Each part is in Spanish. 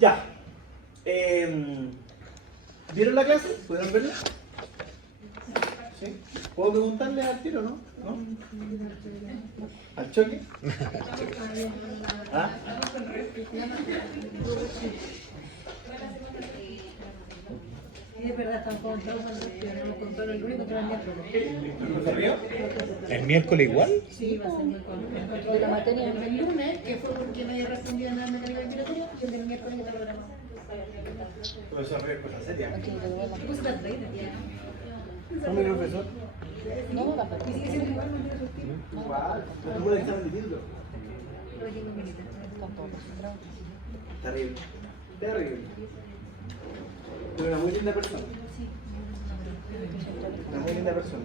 Ya. ¿Vieron la clase? ¿Pudieron verla? ¿Sí? ¿Puedo preguntarle al tiro, no? ¿No? ¿Al choque? ¿Ah? Es verdad, están contados al respiro, no contó el lunes contra el miércoles. ¿Se rió? ¿El miércoles igual? Sí, va a ser miércoles. De la materia el lunes, que fue porque nadie respondió nada en mecánica respiratoria, y el del miércoles que está programado. Pero eso es cosa seria. ¿Qué puse la traída? ¿Son mi profesor? No, la verdad. Y sigue siendo igual, no tiene sentido. Igual. ¿No tuvo el examen de título? Lo llevo militar. Terrible. Terrible. Pero una muy linda persona. Una muy linda persona.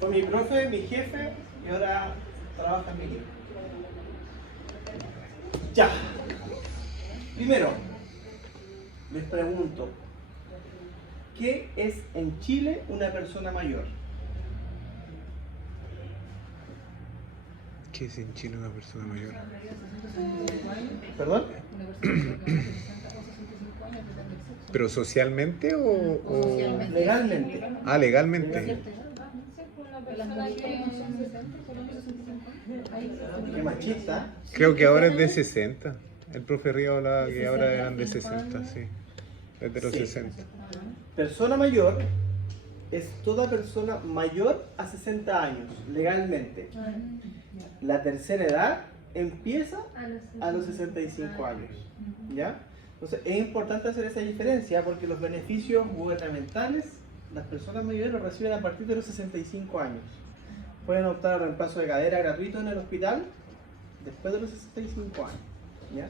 Fue mi profe, mi jefe y ahora trabaja en mi equipo. Ya. Primero, les pregunto, ¿qué es en Chile una persona mayor? ¿Qué es en Chile una persona mayor? ¿Perdón? ¿Pero socialmente o...? Legalmente. Ah, legalmente. Qué machista. Creo que ahora es de 60. El profe Río hablaba que ahora eran de 60, sí. Desde los Sí. 60. Persona mayor es toda persona mayor a 60 años, legalmente. La tercera edad empieza a los 65 años. ¿Ya? Entonces es importante hacer esa diferencia porque los beneficios gubernamentales, las personas mayores los reciben a partir de los 65 años. Pueden optar al reemplazo de cadera gratuito en el hospital después de los 65 años. ¿Ya?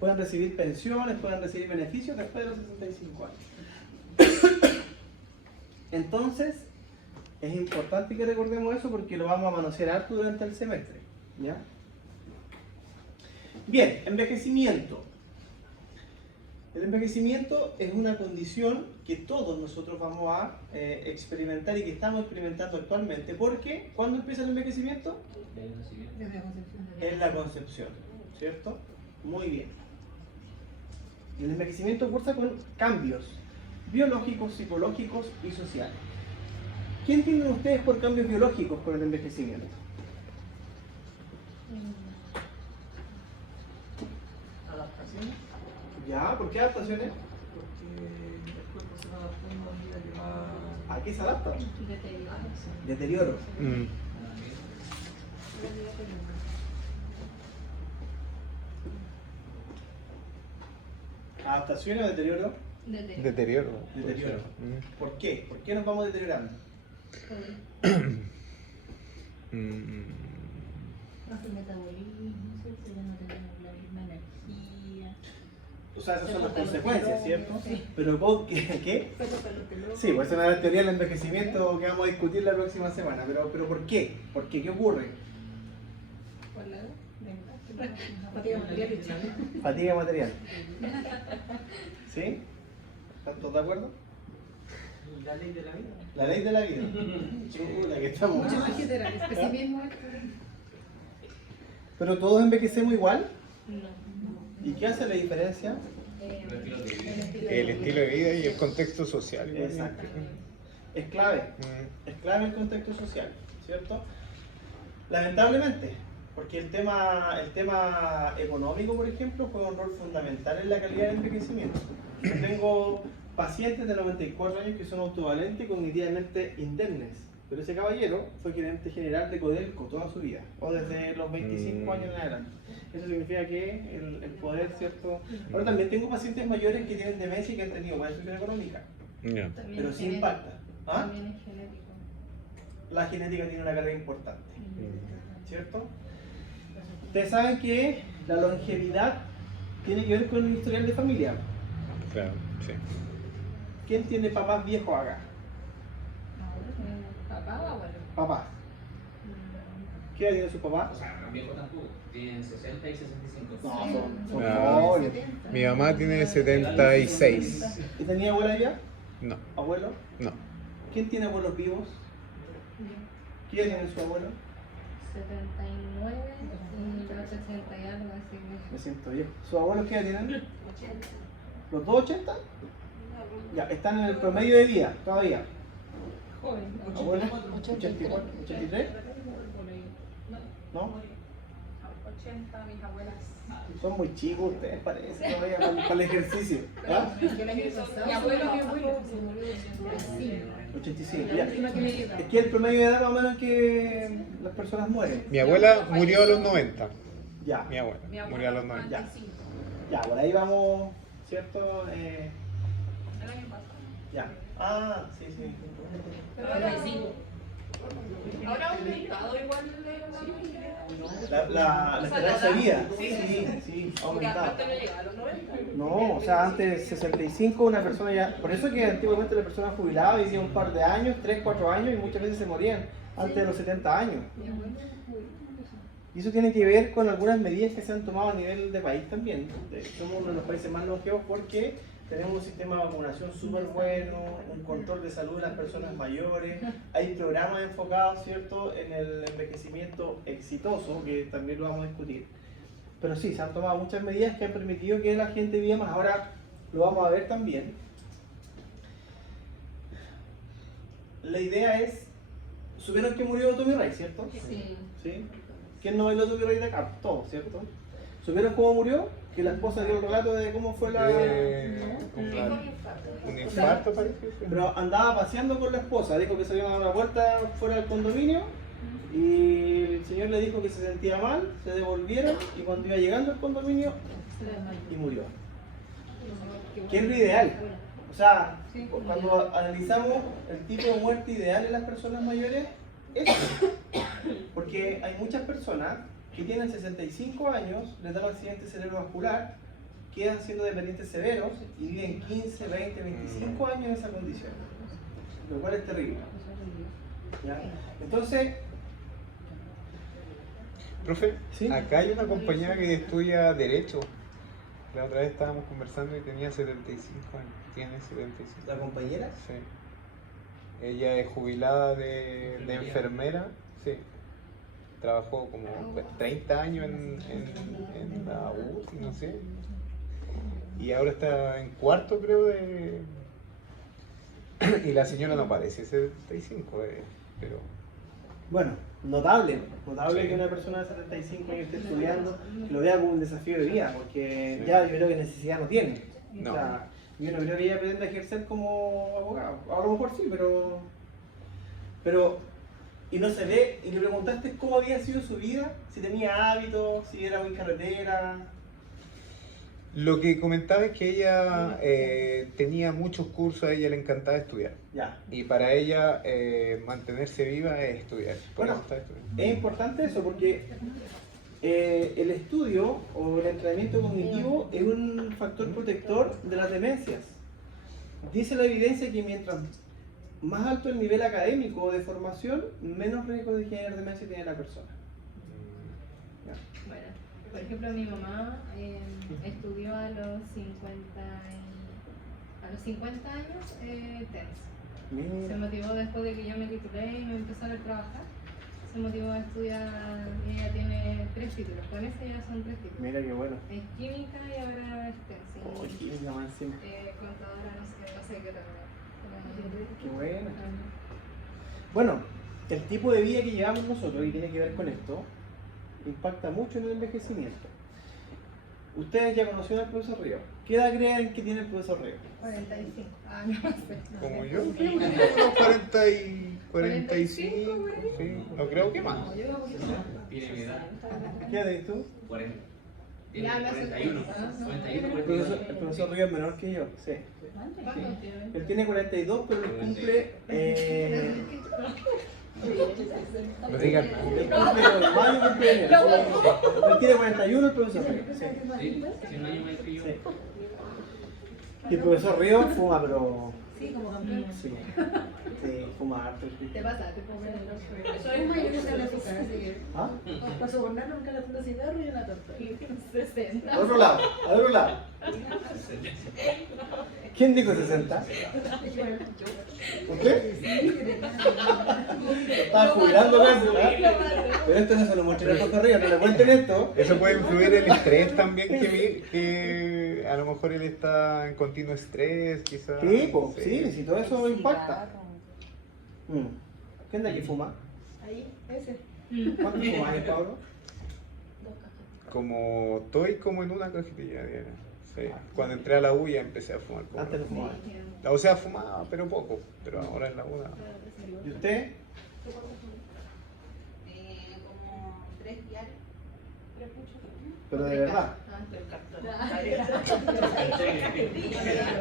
Pueden recibir pensiones, pueden recibir beneficios después de los 65 años. Entonces, es importante que recordemos eso porque lo vamos a manosear harto durante el semestre. ¿Ya? Bien, envejecimiento. El envejecimiento es una condición que todos nosotros vamos a experimentar y que estamos experimentando actualmente. Porque, ¿cuándo empieza el envejecimiento? En la concepción, ¿cierto? Muy bien. El envejecimiento cursa con cambios biológicos, psicológicos y sociales. ¿Qué entienden ustedes por cambios biológicos con el envejecimiento? Adaptaciones, ¿Ya? ¿Por qué adaptaciones? porque el cuerpo se va adaptando a medida que va... ¿A qué se adapta? Deterioro. Mm. ¿Adaptación o deterioro? Deterioro. Deterioro. Mm. ¿Por qué? ¿Por qué nos vamos deteriorando? Mm. Hace metabolismo, ¿cierto? Ya no tenemos la misma energía. O sea, esas Se son las cortan los consecuencias, telones, ¿cierto? sí. Pero ¿con qué? ¿Qué? Se cortan los telones. Sí, pues esa es una teoría del envejecimiento que vamos a discutir la próxima semana. Pero ¿por qué? ¿Por qué? ¿Qué ocurre? ¿Cuál lado? Venga. Fatiga material y chale. Fatiga material. ¿Sí? ¿Están todos de acuerdo? La ley de la vida. La ley de la vida. Chula, que estamos. Mucho más general, pesimismo. Pero todos envejecemos igual. No. ¿Y qué hace la diferencia? El estilo de vida y el contexto social. igualmente. Exacto. Es clave. Mm. Es clave el contexto social, ¿cierto? Lamentablemente, porque el tema económico, por ejemplo, juega un rol fundamental en la calidad del envejecimiento. Yo tengo pacientes de 94 años que son autovalentes y cognitivamente indemnes, pero ese caballero fue gerente general de Codelco toda su vida, o desde los 25 años en adelante. Eso significa que el poder, ¿cierto? Ahora también tengo pacientes mayores que tienen demencia y que han tenido buena situación económica, Ya. pero sí impacta. ¿Ah? También es genético. La genética tiene una carga importante, Mm. ¿cierto? Ustedes saben que la longevidad tiene que ver con el historial de familia. Claro, sí. ¿Quién tiene papás viejos acá? ¿Papá o abuelo? Papás. ¿Qué edad tiene su papá? O sea, no viejo tampoco, tienen 60 y 65. No, son Ah. jóvenes. Mi mamá tiene 76. ¿Y tenía abuela ya? No, ¿Abuelo? no. ¿Quién tiene abuelos vivos? ¿Quién tiene su abuelo? 79 y los 80 y algo, así que... Me siento viejo. ¿Sus abuelos qué edad tienen? ¿Los dos 80? Ya, están en el promedio de vida todavía. Joven. ¿Abuelos? 84, 83. ¿No? 80, mis abuelas. Son muy chicos ustedes, parece, todavía para el ejercicio. ¿Ah? Yo el año pasado, Mi abuelo, mi abuelo se murió de 85, ya. Una que me diga. Es que el promedio de edad más o menos que las personas mueren. Mi abuela murió a los 90. Ya, Mi abuela murió a los 90. ya. Ya, por ahí vamos, ¿cierto? El año pasado. Ya. Ah, sí, sí. Ahora ha aumentado igual La esperanza de vida. Sí, ha aumentado. antes no llegaba a los 90. No, o sea, antes 65 una persona ya... Por eso que antiguamente la persona jubilaba vivía un par de años, 3, 4 años y muchas veces se morían antes de los 70 años. Y eso tiene que ver con algunas medidas que se han tomado a nivel de país también. Somos uno de los países más longevos porque tenemos un sistema de vacunación súper bueno, un control de salud de las personas mayores, hay programas enfocados, ¿cierto?, en el envejecimiento exitoso, que también lo vamos a discutir. Pero sí, se han tomado muchas medidas que han permitido que la gente viva más. Ahora lo vamos a ver también. La idea es, supieron que murió Tommy Rey, ¿cierto? Sí. ¿Sí? ¿Quién no bailó Tommy Rey de acá? Todos, ¿cierto? ¿Supieron cómo murió? Que la esposa dio el relato de cómo fue la... Un infarto parece. Pero andaba paseando con la esposa, dijo que se iba a dar una vuelta fuera del condominio y el señor le dijo que se sentía mal, se devolvieron y cuando iba llegando al condominio y murió. ¿Qué es lo ideal? O sea, cuando analizamos el tipo de muerte ideal en las personas mayores, es porque hay muchas personas que tienen 65 años, les da un accidente cerebrovascular, quedan siendo dependientes severos y viven 15, 20, 25 años en esa condición, lo cual es terrible. ¿Ya? Entonces, Profe, ¿sí? acá hay una compañera que estudia Derecho. La otra vez estábamos conversando y tenía 75 años. Tiene 75. ¿La compañera? Sí. Ella es jubilada de enfermera. Sí. Trabajó como 30 años en la UCI, no sé. Y ahora está en cuarto, creo, de... Y la señora no parece 75, pero... Bueno, notable Sí. que una persona de 75 años esté estudiando lo vea como un desafío de vida, porque Sí. ya yo creo que necesidad no tiene. No. O sea, yo no creo que ella pretenda ejercer como abogado. A lo mejor sí, pero y no se ve, y le preguntaste cómo había sido su vida, si tenía hábitos, si era muy carretera. Lo que comentaba es que ella tenía muchos cursos, a ella le encantaba estudiar. Ya. Y para ella mantenerse viva es estudiar. Por Bueno, eso está estudiando. es importante eso porque el estudio o el entrenamiento cognitivo es un factor protector de las demencias. Dice la evidencia que mientras más alto el nivel académico de formación, menos riesgo de generar demencia tiene la persona. Ya. Bueno, por ejemplo, mi mamá estudió a los 50 años TENS. Se Mira, motivó después de que yo me titulé y me empecé a trabajar. Se motivó a estudiar, ella tiene 3 títulos, con ese ya son 3 títulos. mira qué bueno. Es química y ahora es TENS. Oh, química más encima. Contadora, no sé qué también. Qué bueno. Bueno, el tipo de vida que llevamos nosotros, y tiene que ver con esto, impacta mucho en el envejecimiento. Ustedes ya conocieron al profesor Río. ¿Qué edad creen que tiene el profesor Río? 45. Ah, no sé. Como yo, unos 40 y 45, sí, no creo que más. Tiene mi edad. ¿Qué edad tienes tú? 40. Tiene Ya me hace 41. cuenta, ¿no? 41, El 42. profesor Río es menor que yo, sí. ¿Cuántos tiene? Él tiene 42, pero él cumple... No digan. él cumple en mayo, cumple en enero. Él tiene 41, el profesor Río. Sí. Sí, tiene un año más que yo. Sí. Y el profesor Río fuma, pero... Sí, como campeón. Sí, sí, fuma harto. Te pasaste por ver Eso es mayor que se le azúcar, así que ¿Ah? para sobornar nunca le funda cigarro y una torta. 60. Al otro lado, al otro lado. ¿Quién dijo 60? ¿Usted? Estaba jubilando casi, ¿ah? Pero esto no se lo mostré a Costa Río, no le cuenten esto. Eso puede influir en el estrés también, que a lo mejor él está en continuo estrés, quizás. Sí, pues, sí, si todo eso impacta. ¿Quién de aquí fuma? Ahí, ese. ¿Cuánto fumas, Pablo? Como estoy como en una cajetilla diaria. Sí. Cuando entré a la U ya empecé a fumar. Antes no fumaba. O sea, fumaba, pero poco. Pero ahora en la U. ¿Y usted? Como 3 diarios. Pero de verdad.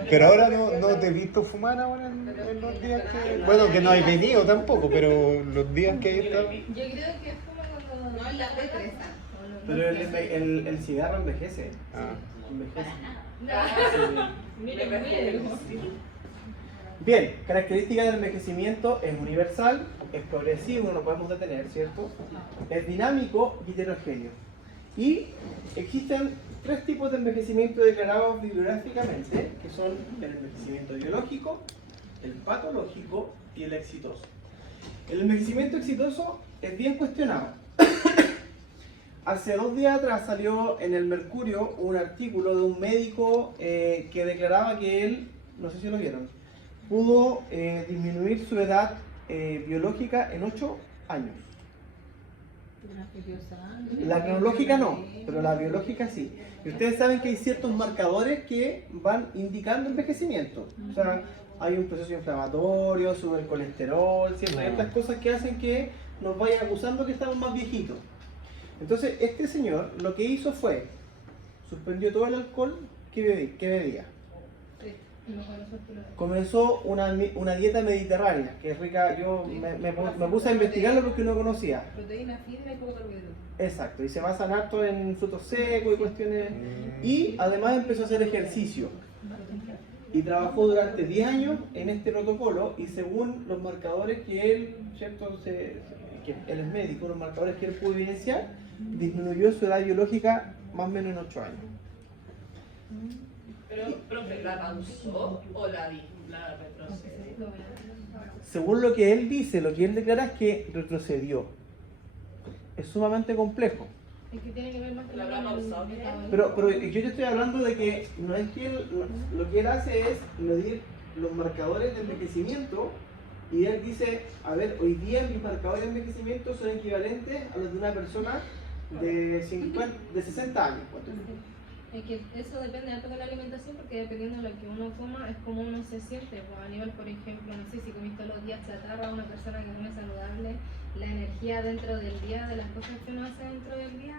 Pero ahora no te he visto fumar ahora en los días que... Bueno, que no he venido tampoco, pero los días que he estado... Yo creo que fuma cuando... No, en la represa. Pero el cigarro envejece. Ah. Envejece. Mire. Bien, característica del envejecimiento es universal, es progresivo, no lo podemos detener, ¿cierto? Es dinámico y heterogéneo. Y existen 3 tipos de envejecimiento declarados bibliográficamente, que son el envejecimiento biológico, el patológico y el exitoso. El envejecimiento exitoso es bien cuestionado. Hace 2 días atrás salió en el Mercurio un artículo de un médico que declaraba que él, no sé si lo vieron, pudo disminuir su edad biológica en 8 años. La cronológica no, pero la biológica sí. Y ustedes saben que hay ciertos marcadores que van indicando envejecimiento. O sea, hay un proceso inflamatorio, sube el colesterol, ciertas cosas que hacen que nos vayan acusando que estamos más viejitos. Entonces, este señor lo que hizo fue, suspendió todo el alcohol que bebía. Comenzó una dieta mediterránea, que es rica. Yo me puse a investigarlo porque no conocía. Proteína fina y poco carbohidratos. Exacto, y se basan harto en frutos secos y cuestiones. Y además empezó a hacer ejercicio. Y trabajó durante 10 años en este protocolo, y según los marcadores que él, ¿cierto? Que él es médico, los marcadores que él pudo evidenciar, disminuyó su edad biológica más o menos en 8 años. Pero, profe, ¿la causó o la retrocedió? Según lo que él dice, lo que él declara es que retrocedió. Es sumamente complejo. Es que tiene que ver más con ¿La habrá causado? Pero yo te estoy hablando de que no es que lo que él hace es medir los marcadores de envejecimiento, y él dice, a ver, hoy día mis marcadores de envejecimiento son equivalentes a los de una persona de 60 años. Es que eso depende harto de la alimentación, porque dependiendo de lo que uno coma es como uno se siente. Pues a nivel, por ejemplo, no sé si comiste todos los días chatarra, una persona que come saludable, la energía dentro del día, de las cosas que uno hace dentro del día,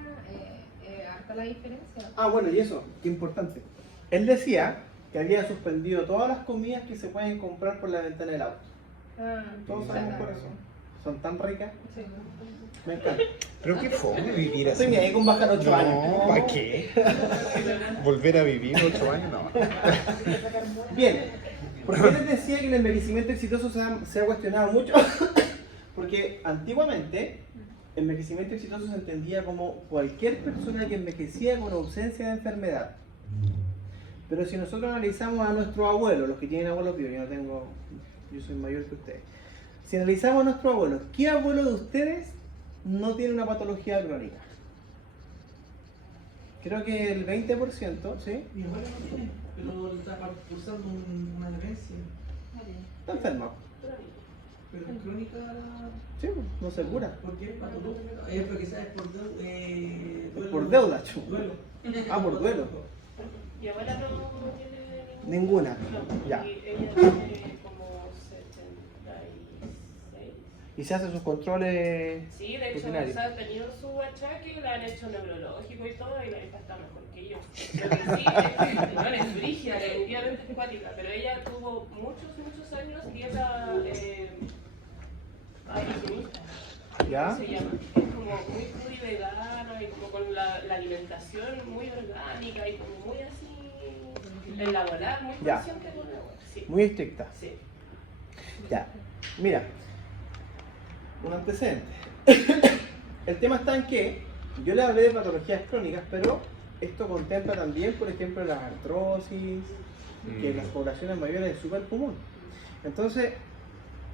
harta la diferencia. Ah, bueno, y eso, qué importante. Él decía que había suspendido todas las comidas que se pueden comprar por la ventana del auto. Todos sabemos por eso. Son tan ricas. Sí. Me encanta. Pero qué fome vivir así. Estoy ni ahí con bajar 8 años. No, ¿para qué? Volver a vivir 8 años, no. Bien, ¿por qué les decía que el envejecimiento exitoso se ha cuestionado mucho? Porque antiguamente el envejecimiento exitoso se entendía como cualquier persona que envejecía con ausencia de enfermedad. Pero si nosotros analizamos a nuestros abuelos, los que tienen abuelos vivos, yo soy mayor que ustedes. Si analizamos a nuestros abuelos, ¿qué abuelo de ustedes no tiene una patología crónica? Creo que el 20%, ¿sí? Mi abuela no tiene, pero está cursando una demencia. Está enferma. Pero es crónica. Sí, no se cura. ¿Por qué? Patológica. Es porque quizás es por duelo. Por deuda, chu. Duelo. Ah, por duelo. Mi abuela no tiene Ninguna. no, Ya. y ella tiene como 76. Y se hacen sus controles. Sí, de hecho, rutinarios. ha tenido su achaque, le han hecho neurológico y todo, y la hija está mejor que yo. Lo que sí es que no es brígida, definitivamente es cuática, pero ella tuvo muchos años dieta higienista. ¿Ya? Se llama. Es como muy cruda y vegana, y como con la alimentación muy orgánica y como muy así elaborada, muy Ya. consciente con la agua. Sí. Muy estricta. Sí. Ya. Mira. Un antecedente. El tema está en que yo le hablé de patologías crónicas, pero esto contempla también, por ejemplo, la artrosis, que en las poblaciones mayores es súper común. Entonces,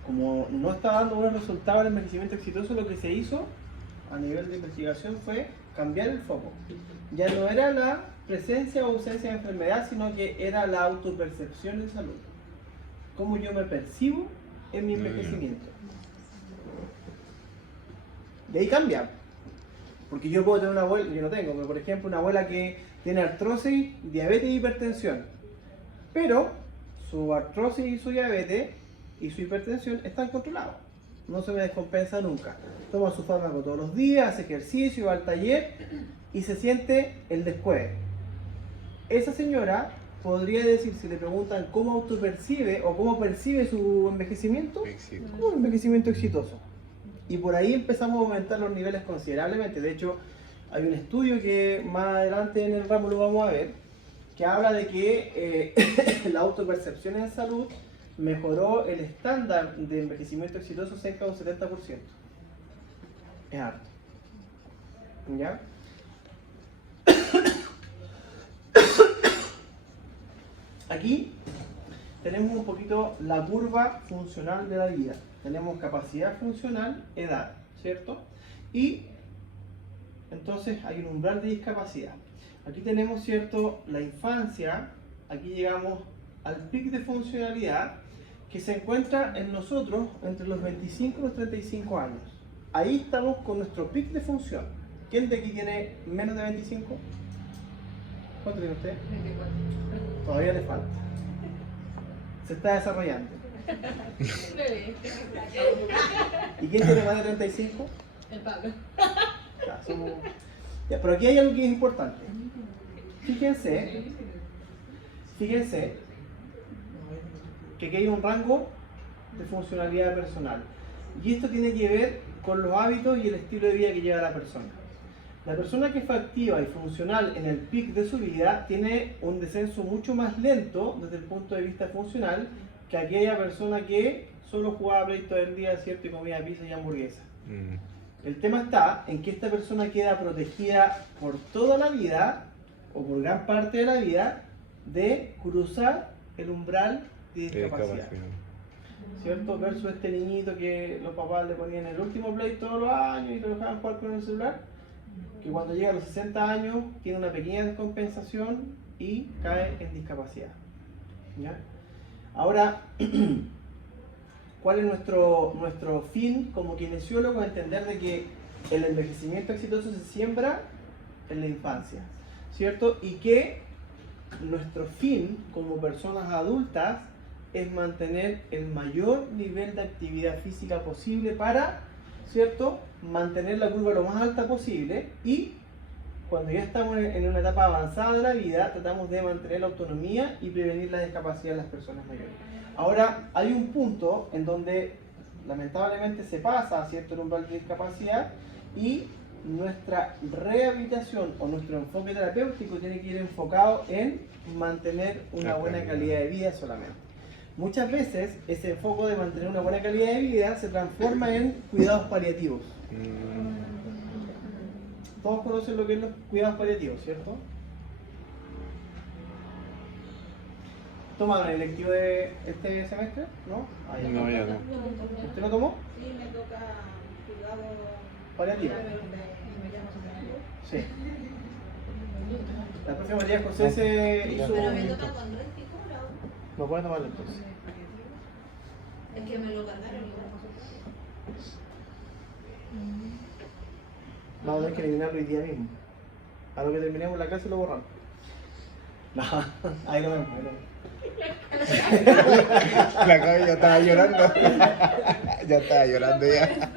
como no está dando buenos resultados el envejecimiento exitoso, lo que se hizo a nivel de investigación fue cambiar el foco. Ya no era la presencia o ausencia de enfermedad, sino que era la autopercepción de salud. Cómo yo me percibo en mi envejecimiento. De ahí cambia. Porque yo puedo tener una abuela, yo no tengo, pero por ejemplo una abuela que tiene artrosis, diabetes e hipertensión. Pero su artrosis y su diabetes y su hipertensión están controlados. No se me descompensa nunca. Toma su fármaco todos los días, hace ejercicio, va al taller y se siente el descueve. Esa señora podría decir, si le preguntan cómo autopercibe o cómo percibe su envejecimiento, como un envejecimiento exitoso. Y por ahí empezamos a aumentar los niveles considerablemente. De hecho, hay un estudio que más adelante en el ramo lo vamos a ver, que habla de que la autopercepción en salud mejoró el estándar de envejecimiento exitoso cerca de un 70%. Es harto. ¿Ya? Aquí tenemos un poquito la curva funcional de la vida. Tenemos capacidad funcional, edad, ¿cierto? Y entonces hay un umbral de discapacidad. Aquí tenemos, ¿cierto?, la infancia. Aquí llegamos al pic de funcionalidad que se encuentra en nosotros entre los 25 y los 35 años. Ahí estamos con nuestro pic de función. ¿Quién de aquí tiene menos de 25? ¿Cuánto tiene usted? 24. Todavía le falta. Se está desarrollando. ¿Y quién tiene más de 35? El Pablo. Ya, somos... ya, pero aquí hay algo que es importante. Fíjense que aquí hay un rango de funcionalidad personal. Y esto tiene que ver con los hábitos y el estilo de vida que lleva la persona. La persona que fue activa y funcional en el pic de su vida tiene un descenso mucho más lento desde el punto de vista funcional que aquella persona que solo jugaba play todo el día, ¿cierto?, y comía pizza y hamburguesa. El tema está en que esta persona queda protegida por toda la vida, o por gran parte de la vida, de cruzar el umbral de discapacidad. ¿Cierto? Versus este niñito que los papás le ponían el último play todos los años y lo dejaban jugar con el celular, que cuando llega a los 60 años tiene una pequeña descompensación y cae en discapacidad. ¿Ya? Ahora, ¿cuál es nuestro fin como kinesiólogos? Entender de que el envejecimiento exitoso se siembra en la infancia, ¿cierto? Y que nuestro fin como personas adultas es mantener el mayor nivel de actividad física posible para, ¿cierto?, mantener la curva lo más alta posible, y cuando ya estamos en una etapa avanzada de la vida tratamos de mantener la autonomía y prevenir la discapacidad de las personas mayores. Ahora, hay un punto en donde lamentablemente se pasa, ¿cierto?, el umbral de discapacidad, y nuestra rehabilitación o nuestro enfoque terapéutico tiene que ir enfocado en mantener una buena calidad de vida solamente. Muchas veces ese enfoque de mantener una buena calidad de vida se transforma en cuidados paliativos. Todos conocen lo que es los cuidados paliativos, ¿cierto? ¿Tomaron el electivo de este semestre? ¿No? Ah, ya. No, ya no. ¿Usted lo tomó? Sí, me toca cuidado Paliativo. Sí. La profe María José se hizo... Pero me toca con Resticura. No puede tomarlo entonces. Es que me lo cargaron igual. Vamos a tener que eliminarlo hoy día mismo. A lo que terminemos la clase lo borramos. No, ahí lo vemos, ahí lo vemos. La Gaby ya estaba llorando. Ya estaba llorando ya.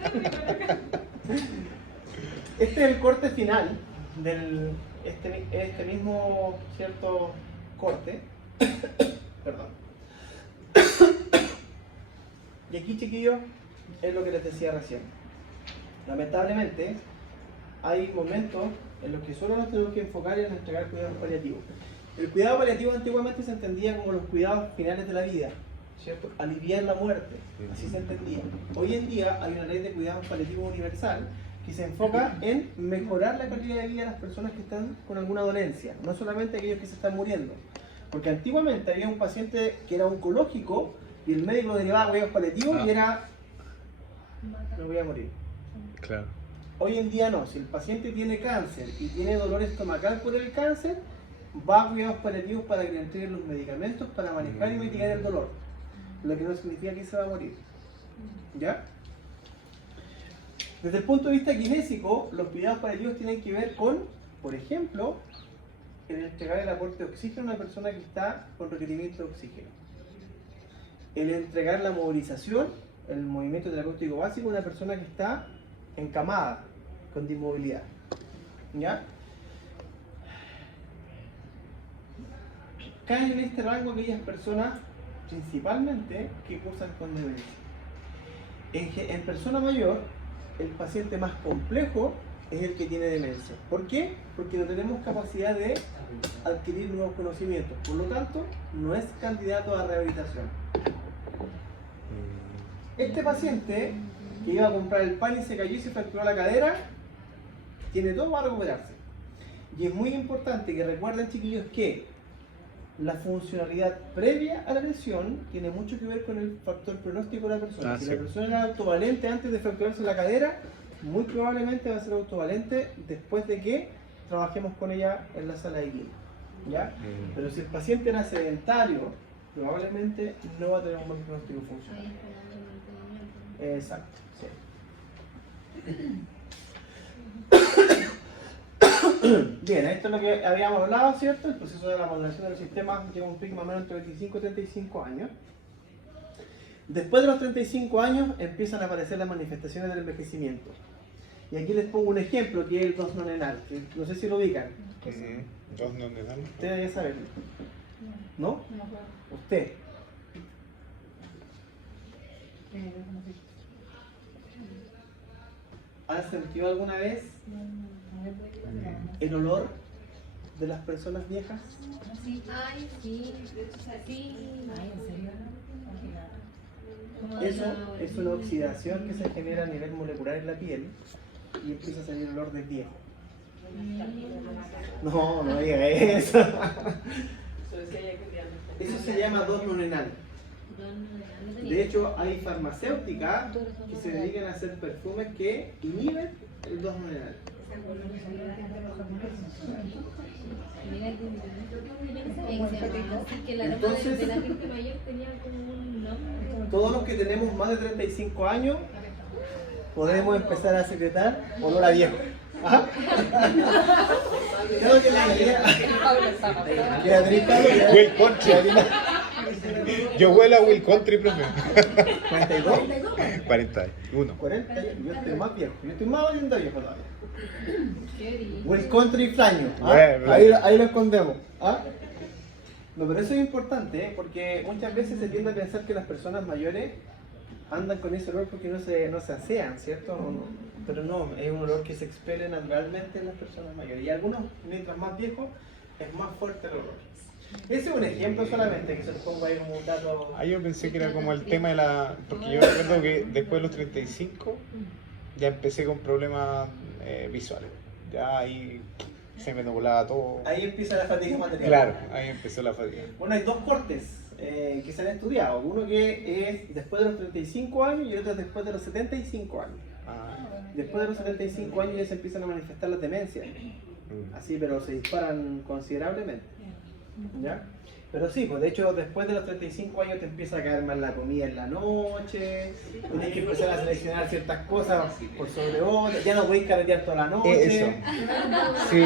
Este es el corte final del este mismo, ¿cierto?, corte. Perdón. Y aquí, chiquillos, es lo que les decía recién. Lamentablemente, hay momentos en los que solo nos tenemos que enfocar en entregar cuidados paliativos. El cuidado paliativo antiguamente se entendía como los cuidados finales de la vida, ¿cierto? Aliviar la muerte, así se entendía. Hoy en día hay una ley de cuidados paliativos universal que que se enfoca en mejorar la calidad de vida de las personas que están con alguna dolencia, no solamente aquellos que se están muriendo. Porque antiguamente había un paciente que era oncológico y el médico derivaba cuidados paliativos y era, me voy a morir. Claro. Hoy en día no, si el paciente tiene cáncer y tiene dolor estomacal por el cáncer, va a cuidados paliativos para que le entreguen los medicamentos para manejar y mitigar el dolor. Lo que no significa que se va a morir. ¿Ya? Desde el punto de vista kinésico, los cuidados paliativos tienen que ver con, por ejemplo, el entregar el aporte de oxígeno a una persona que está con requerimiento de oxígeno. El entregar la movilización, el movimiento terapéutico básico a una persona que está encamada, con inmovilidad. ¿Ya? Caen en este rango aquellas personas, principalmente, que cursan con demencia. En persona mayor, el paciente más complejo es el que tiene demencia. ¿Por qué? Porque no tenemos capacidad de adquirir nuevos conocimientos. Por lo tanto, no es candidato a rehabilitación. Este paciente que iba a comprar el pan y se cayó y se fracturó la cadera, tiene todo para recuperarse. Y es muy importante que recuerden, chiquillos, que la funcionalidad previa a la lesión tiene mucho que ver con el factor pronóstico de la persona. Si la persona era autovalente antes de fracturarse la cadera, muy probablemente va a ser autovalente después de que trabajemos con ella en la sala de química. ¿Ya? Pero si el paciente era sedentario, probablemente no va a tener un buen pronóstico funcional. Exacto, sí. Bien, esto es lo que habíamos hablado, ¿cierto? El proceso de la modulación del sistema llega a un pico más o menos entre 25 y 35 años. Después de los 35 años empiezan a aparecer las manifestaciones del envejecimiento. Y aquí les pongo un ejemplo que es el dos nonenal, que no sé si lo ubican. ¿Dos nonenal? Usted debe saberlo. ¿No? Usted. ¿Han sentido alguna vez el olor de las personas viejas? Sí, ay, sí, sí. Ay, ¿en serio? Eso es una oxidación que se genera a nivel molecular en la piel y empieza a salir el olor de viejo. No, no diga eso. Eso se llama dos nonenal. De hecho, hay farmacéuticas que se dedican a hacer perfumes que inhiben el dos nonenal. Entonces, la gente mayor tenía como un nombre. Todos los que tenemos más de 35 años podemos empezar a secretar olor a viejo. ¿Ah? Creo que Will Country. Yo huelo a Will Country, profe. 42, 41. 40, yo estoy más viejo, yo estoy más oyendo viejo todavía. Will Country Flaño, ¿ah? Ahí lo escondemos. ¿Ah? No, pero eso es importante, porque muchas veces se tiende a pensar que las personas mayores andan con ese olor porque no se asean, ¿cierto? Pero no, es un olor que se expele naturalmente en las personas mayores. Y algunos, mientras más viejos, es más fuerte el olor. Ese es un ejemplo solamente, que se los pongo ahí como un dato. Ah, yo pensé que era como el tema de la... Porque yo recuerdo que después de los 35 ya empecé con problemas visuales. Ya ahí se me nublaba todo. Ahí empieza la fatiga material. Claro, ahí empezó la fatiga. Bueno, hay dos cortes que se han estudiado. Uno que es después de los 35 años y otro después de los 75 años. Después de los 75 años ya se empiezan a manifestar las demencias. Así, pero se disparan considerablemente. ¿Ya? Pero sí, pues de hecho después de los 35 años te empieza a caer mal la comida en la noche, tienes que empezar a seleccionar ciertas cosas por sobre otras, ya no podéis carretear toda la noche. Eso. Sí,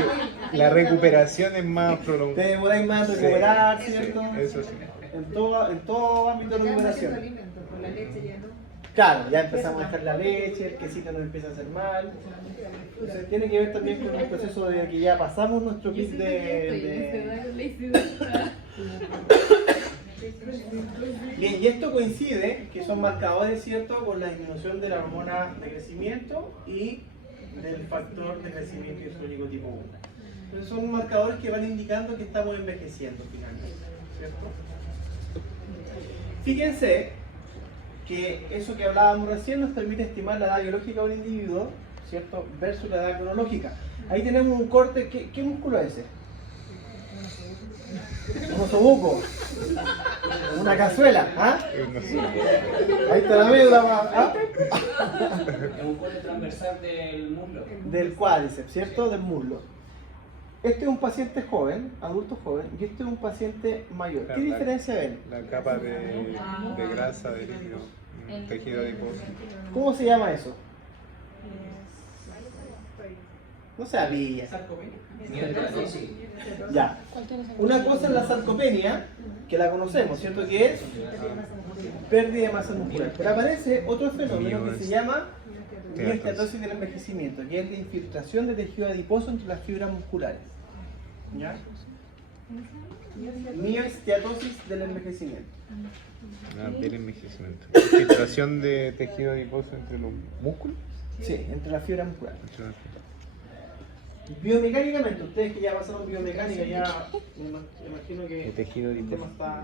la recuperación es más prolongada. Te demoráis más en recuperar, Sí, ¿cierto? eso sí. En todo ámbito de recuperación. Por la leche ya no. Claro, ya empezamos a dejar la leche, el quesito nos empieza a hacer mal. Entonces tiene que ver también con el proceso de que ya pasamos nuestro pic Bien, y esto coincide, que son marcadores, ¿cierto?, con la disminución de la hormona de crecimiento y del factor de crecimiento insulínico tipo 1. Entonces son marcadores que van indicando que estamos envejeciendo finalmente, ¿cierto? Fíjense que eso que hablábamos recién nos permite estimar la edad biológica de un individuo ¿cierto? Versus la edad cronológica. Ahí tenemos un corte, ¿qué músculo es ese? Un osobuco, una cazuela, ¿ah? Ahí está la médula, ¿ah? Es un corte transversal del muslo. Del cuádriceps, ¿cierto? Del muslo. Este es un paciente joven, adulto joven, y este es un paciente mayor. ¿Qué diferencia ven? La capa de grasa, de líquido, tejido adiposo. ¿Cómo se llama eso? No sabía. Ya. Una cosa es la sarcopenia, que la conocemos, ¿cierto? Que es pérdida de masa muscular. Pero aparece otro fenómeno que se llama miostatosis del envejecimiento, que es la infiltración de tejido adiposo entre las fibras musculares. ¿Ya? Miostatosis del envejecimiento. Del envejecimiento. Infiltración de tejido adiposo entre los músculos. Sí, entre las fibras musculares. Entre las fibras. Biomecánicamente, ustedes que ya pasaron biomecánica, ya me imagino que El tejido el tema adiposo.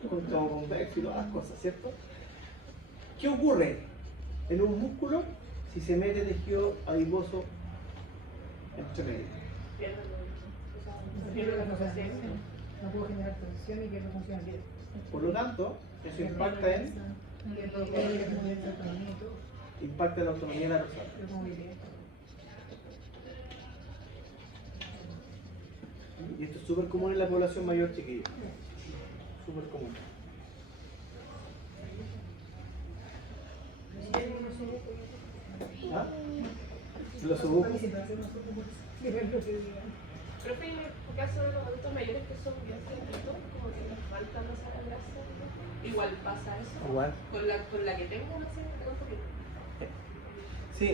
está junto con convexo y todas las cosas, ¿cierto? ¿Qué ocurre en un músculo si se mete tejido adiposo entre medio? Pierde la función. No puedo generar tensión y que no funcione bien. Por lo tanto, eso impacta en la autonomía de la persona. Y esto es súper común en la población mayor, chiquillos. Súper común. ¿Ah? Los osobucos. Profe, en el caso de los adultos mayores que son bien flaquitos, como que les falta masa grasa, igual pasa eso. Igual. Con la que tengo, no sé, Sí.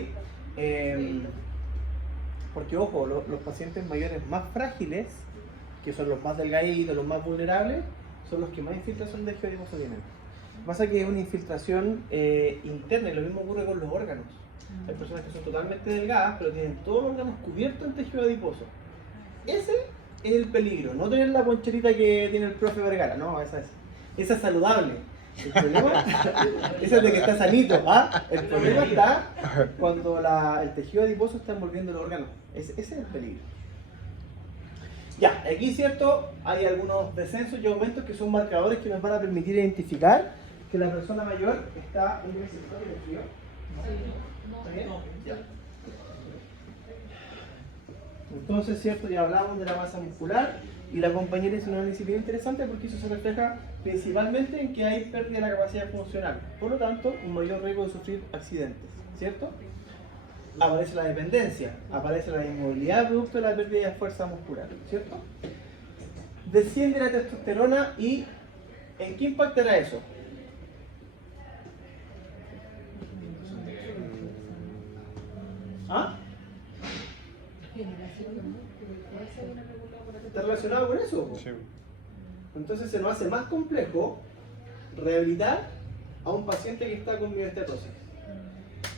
Porque, ojo, los pacientes mayores más frágiles, que son los más delgaditos, los más vulnerables, son los que más infiltración de tejido adiposo tienen. Pasa que es una infiltración interna y lo mismo ocurre con los órganos. Hay personas que son totalmente delgadas, pero tienen todos los órganos cubiertos en tejido adiposo. Ese es el peligro, no tener la poncherita que tiene el profe Vergara, no, esa es saludable. El problema esa es de que está sanito, ¿ah? El problema está cuando el tejido adiposo está envolviendo el órgano. Ese es el peligro. Ya, aquí cierto, hay algunos descensos y aumentos que son marcadores que nos van a permitir identificar que la persona mayor está en ese estado de frío. ¿Está bien? Ya. Entonces, cierto, ya hablamos de la masa muscular y la compañera hizo un análisis bien interesante porque eso se refleja principalmente en que hay pérdida de la capacidad funcional. Por lo tanto, un mayor riesgo de sufrir accidentes, ¿cierto? Aparece la dependencia, aparece la inmovilidad producto de la pérdida de fuerza muscular, ¿cierto? Desciende la testosterona y ¿en qué impactará eso? ¿Ah? ¿Está relacionado con eso? Sí. Entonces se nos hace más complejo rehabilitar a un paciente que está con miostatosis.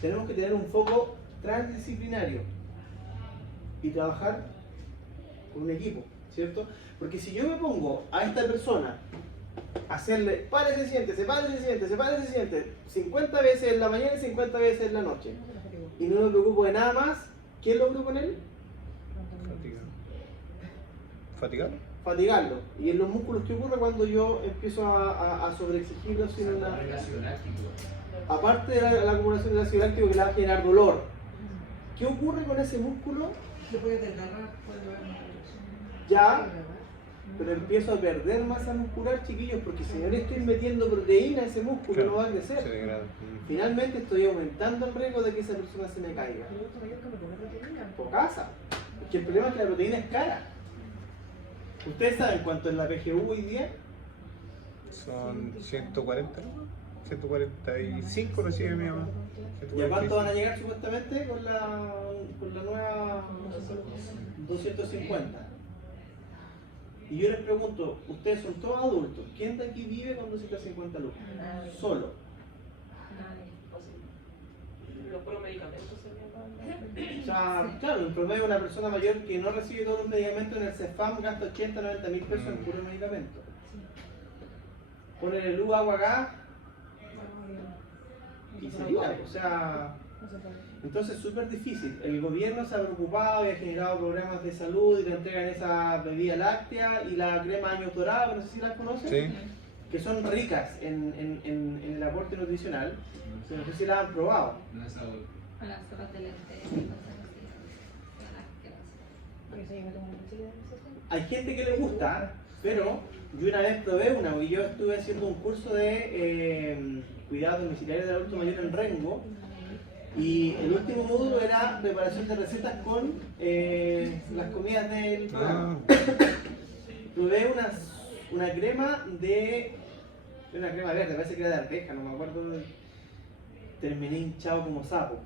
Tenemos que tener un foco transdisciplinario y trabajar con un equipo, ¿cierto? Porque si yo me pongo a esta persona a hacerle párese, siéntese, párese, siéntese, párese, siéntese 50 veces en la mañana y 50 veces en la noche y no me preocupo de nada más, ¿quién logró con él? ¿Fatigado? Fatigarlo. Y en los músculos, ¿qué ocurre cuando yo empiezo a sobreexigirlo sin una... Aparte de la acumulación de ácido láctico que le va a generar dolor, ¿qué ocurre con ese músculo? Ya, pero empiezo a perder masa muscular, chiquillos, porque si no le estoy metiendo proteína a ese músculo, no va a crecer. Se degrada. Finalmente estoy aumentando el riesgo de que esa persona se me caiga. Por casa. Porque el problema es que la proteína es cara. ¿Ustedes saben cuánto es la PGU hoy día? Son 140, 145 recibe mi mamá. ¿Y a cuánto van a llegar supuestamente con la nueva 250? Y yo les pregunto, ustedes son todos adultos, ¿quién de aquí vive con 250 lucas? Solo. Los puros medicamentos O sea, claro, en promedio una persona mayor que no recibe todos los medicamentos en el CEFAM gasta 80, 90 mil pesos en puros medicamentos. Ponen el luz, agua, gas y se iba. O sea, Entonces es súper difícil. El gobierno se ha preocupado y ha generado programas de salud y que entregan esa bebida láctea y la crema año dorado, no sé si la conocen, Sí. que son ricas en el aporte nutricional. No sé si la han probado. A las sopas de lentejas y cosas así. Son asquerosas. Por eso yo me tomo una cuchilla de eso. Hay gente que le gusta, pero yo una vez probé una, porque yo estuve haciendo un curso de cuidado domiciliario del adulto mayor en Rengo, y el último módulo era preparación de recetas con las comidas del programa. Probé una crema una crema verde, parece que era de arveja, no me acuerdo. Terminé hinchado como sapo.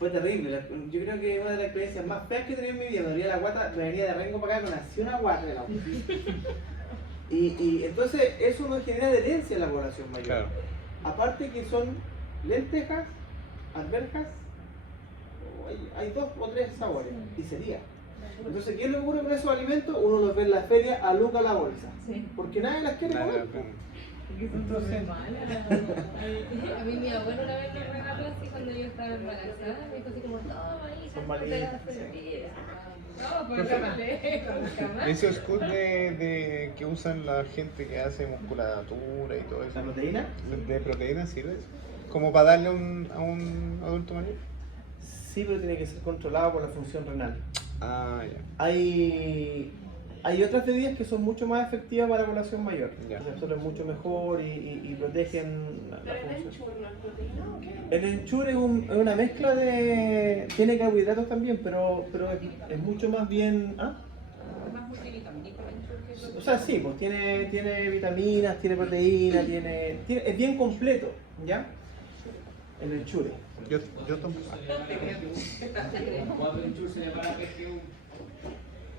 Fue terrible. Yo creo que una de las experiencias más feas que he tenido en mi vida. Me dolía la guata, me venía de Rengo para acá, me nació una guata de la boca. Y entonces eso nos genera adherencia en la población mayor. Claro. Aparte que son lentejas, arvejas, hay 2 o 3 sabores y sería. Entonces, ¿qué es lo que ocurre con esos alimentos? Uno los ve en la feria a lucas la bolsa. Porque nadie las quiere comer. Entonces, A mí mi abuelo una vez me regaló así cuando yo estaba embarazada, me dijo así como, toma hija, Son te valientes, las sí. serviré. No, pues jamás. Eso es good de que usan la gente que hace musculatura y todo eso. ¿la proteína? ¿De proteína sirve eso? ¿Como para darle a un adulto mayor? Sí, pero tiene que ser controlado por la función renal. Ah, ya. Hay otras bebidas que son mucho más efectivas para la población mayor, Ya. que se absorben mucho mejor y protegen la Pero el función. enchur no es proteína o qué? El enchur es una mezcla de... tiene carbohidratos también, pero es mucho más bien... ¿ah? Es más multivitamínico el enchur que el O sea, sí, pues tiene vitaminas, tiene proteína, es bien completo, ¿ya? El enchure. Yo tomo. 4 enchures se le para PGU.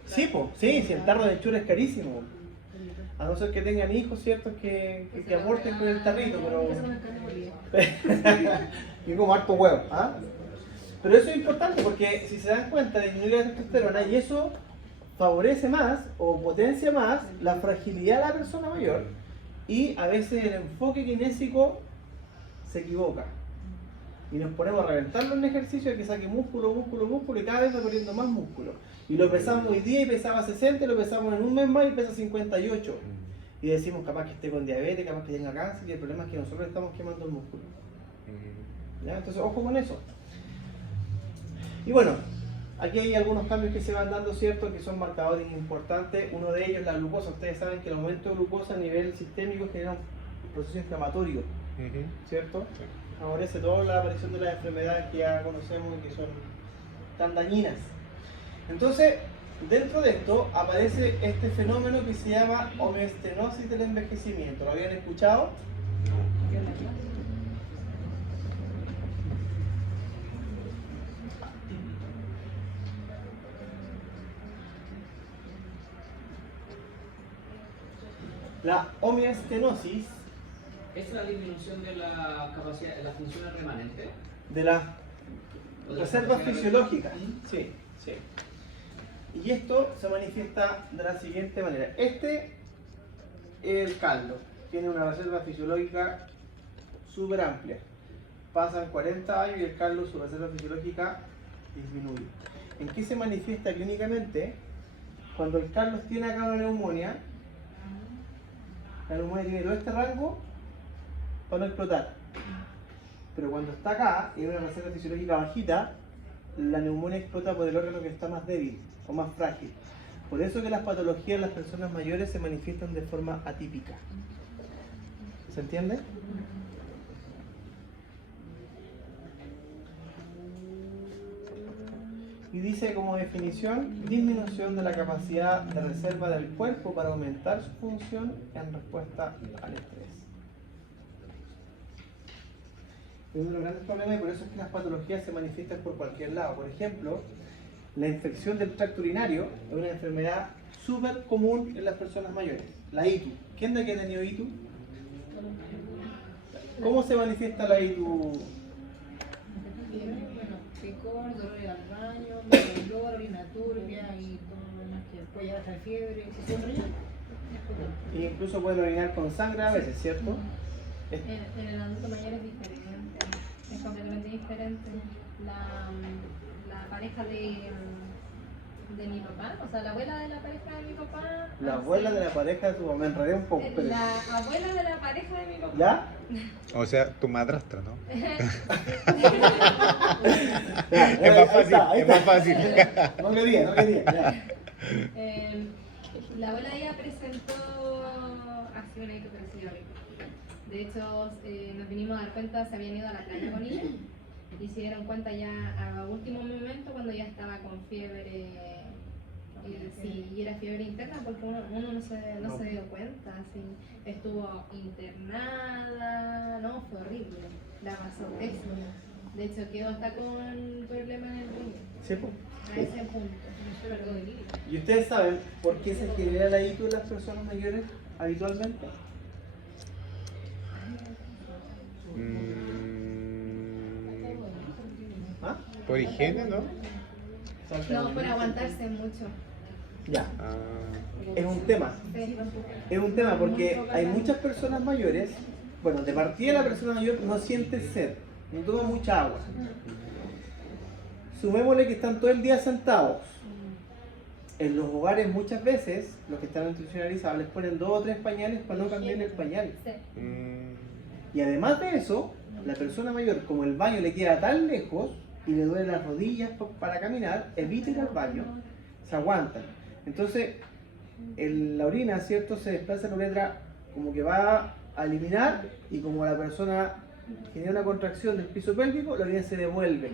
Sí, pues, sí, si el tarro de enchure es carísimo. A no ser que tengan hijos, ¿cierto? Que aporten con el tarrito, pero... y como harto huevo, ¿ah? Pero eso es importante porque si se dan cuenta disminuye la testosterona y eso favorece más o potencia más la fragilidad de la persona mayor y a veces el enfoque kinésico se equivoca. Y nos ponemos a reventarlo en ejercicio de que saque músculo, músculo, músculo y cada vez va perdiendo más músculo. Y lo pesamos hoy día y pesaba 60, y lo pesamos en un mes más y pesa 58. Y decimos capaz que esté con diabetes, capaz que tenga cáncer y el problema es que nosotros estamos quemando el músculo. ¿Ya? Entonces ojo con eso. Y bueno, aquí hay algunos cambios que se van dando, ¿cierto? Que son marcadores importantes. Uno de ellos es la glucosa. Ustedes saben que el aumento de glucosa a nivel sistémico genera un proceso inflamatorio, ¿cierto? Sí. Favorece toda la aparición de las enfermedades que ya conocemos y que son tan dañinas. Entonces, dentro de esto aparece este fenómeno que se llama homeostenosis del envejecimiento. ¿Lo habían escuchado? La homeostenosis ¿Es la disminución de la capacidad, de las funciones remanentes? de las reservas fisiológicas. Sí, sí. Y esto se manifiesta de la siguiente manera. Este es el caldo. Tiene una reserva fisiológica súper amplia. Pasan 40 años y el caldo, su reserva fisiológica disminuye. ¿En qué se manifiesta clínicamente? Cuando el Carlos tiene acá una neumonía, la neumonía tiene todo este rango para no explotar. Pero cuando está acá y hay una reserva fisiológica bajita, la neumonía explota por el órgano que está más débil o más frágil. Por eso que las patologías en las personas mayores se manifiestan de forma atípica. ¿Se entiende? Y dice como definición, disminución de la capacidad de reserva del cuerpo para aumentar su función en respuesta al estrés. Es uno de los grandes problemas y por eso es que las patologías se manifiestan por cualquier lado. Por ejemplo, la infección del tracto urinario es una enfermedad súper común en las personas mayores. La ITU. ¿Quién de aquí ha tenido ITU? ¿Cómo se manifiesta la ITU? Bueno, picor, dolor al baño, dolor, orina turbia y todo lo demás que puede llegar hasta fiebre, si se riñón. Y incluso pueden orinar con sangre a veces, ¿cierto? En el adulto mayor es diferente. Es es completamente diferente. La pareja de mi papá, o sea, la abuela de la pareja de mi papá. La abuela de la pareja de tu mamá, me enredé un poco, pero... La abuela de la pareja de mi papá. ¿Ya? O sea, tu madrastra, ¿no? Ya, Es más ahí fácil, está, ahí es más está. fácil. No quería, ya. La abuela de ella presentó hace un año que parecía rico. De hecho, nos vinimos a dar cuenta, se habían ido a la playa con ella y se dieron cuenta ya a último momento cuando ya estaba con fiebre. Sí, y era fiebre interna porque uno no se dio cuenta, así, estuvo internada, no, fue horrible, la pasó pésimo. De hecho quedó hasta con problemas en el riñón, Sí, pues. a ese punto. ¿Y ustedes saben por qué se genera la ictus en las personas mayores habitualmente? ¿Ah? Por higiene, ¿no? No, por aguantarse mucho. Ya, Ah, es un tema. Sí. Es un tema porque hay muchas personas mayores, bueno, de partida la persona mayor no siente sed, no toma mucha agua. Sumémosle que están todo el día sentados. En los hogares muchas veces, los que están institucionalizados les ponen 2 o 3 pañales para no cambiar el pañal. Sí. Y además de eso, la persona mayor, como el baño le queda tan lejos y le duelen las rodillas para caminar, evita ir al baño, se aguantan. Entonces, la orina, ¿cierto? Se desplaza la uretra como que va a eliminar y como la persona genera una contracción del piso pélvico, la orina se devuelve.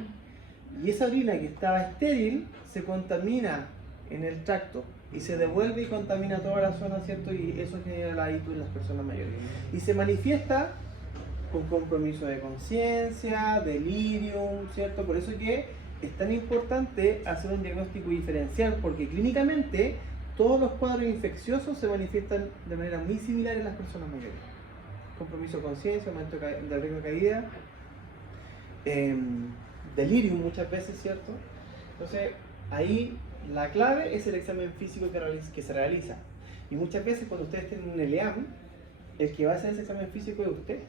Y esa orina que estaba estéril se contamina en el tracto y se devuelve y contamina toda la zona, ¿cierto? Y eso genera la ictus en las personas mayores. Y se manifiesta con compromiso de conciencia, delirium, ¿cierto? Por eso que es tan importante hacer un diagnóstico diferencial, porque clínicamente todos los cuadros infecciosos se manifiestan de manera muy similar en las personas mayores. Compromiso de conciencia, aumento del riesgo de caída, delirium muchas veces, ¿cierto? Entonces, ahí la clave es el examen físico que se realiza. Y muchas veces cuando ustedes tienen un ELEAM, el que va a hacer ese examen físico es usted.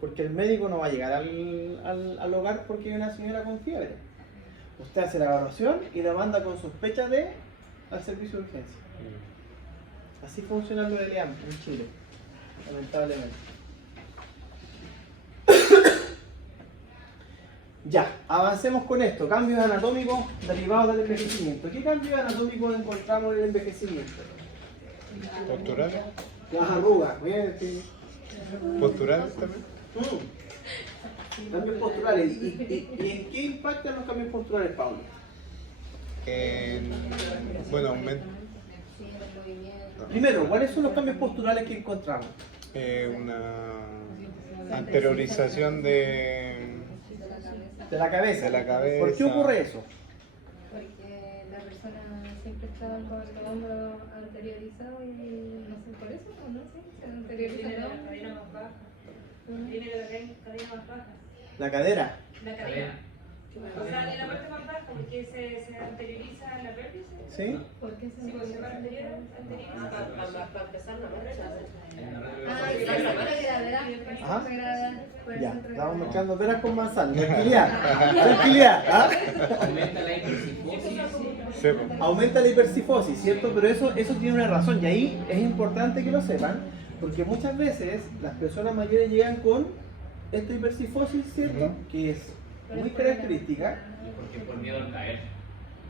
Porque el médico no va a llegar al hogar porque hay una señora con fiebre. Usted hace la evaluación y la manda con sospecha al servicio de urgencia. Así funciona lo del ELEAM en Chile, lamentablemente. Ya, avancemos con esto. Cambios anatómicos derivados del envejecimiento. ¿Qué cambios anatómicos encontramos en el envejecimiento? ¿Posturales? Las arrugas, bien. ¿Posturales también? Cambios posturales. ¿Y en qué impactan los cambios posturales, Pablo? Bueno, aumento. Primero, ¿cuáles son los cambios posturales que encontramos? Una anteriorización de la cabeza. De la cabeza. ¿Por qué ocurre eso? Porque la persona siempre estaba con el hombro anteriorizado y no sé por eso, ¿o no? Sí, se anterioriza Tiene el la hombro. cadera más baja. Tiene la cadera más baja. La cadera. La cadera. O sea, en la parte más baja, porque se anterioriza la pelvis. ¿Sí? ¿Por qué se Sí, pues se va anterioriza. Para empezar la marcha. Ah, exacto, la gravedad. Ajá. La gravedad. Por el Ya, centro de estamos gravedad. mezclando peras con manzanas. Tranquilidad. Tranquilidad. ¿Ah? Aumenta la hipercifosis. Sí. Aumenta la hipercifosis, ¿cierto? Pero eso tiene una razón y ahí es importante que lo sepan, porque muchas veces las personas mayores llegan con esta hipercifosis, ¿cierto? Que es muy característica. Porque por miedo al caer.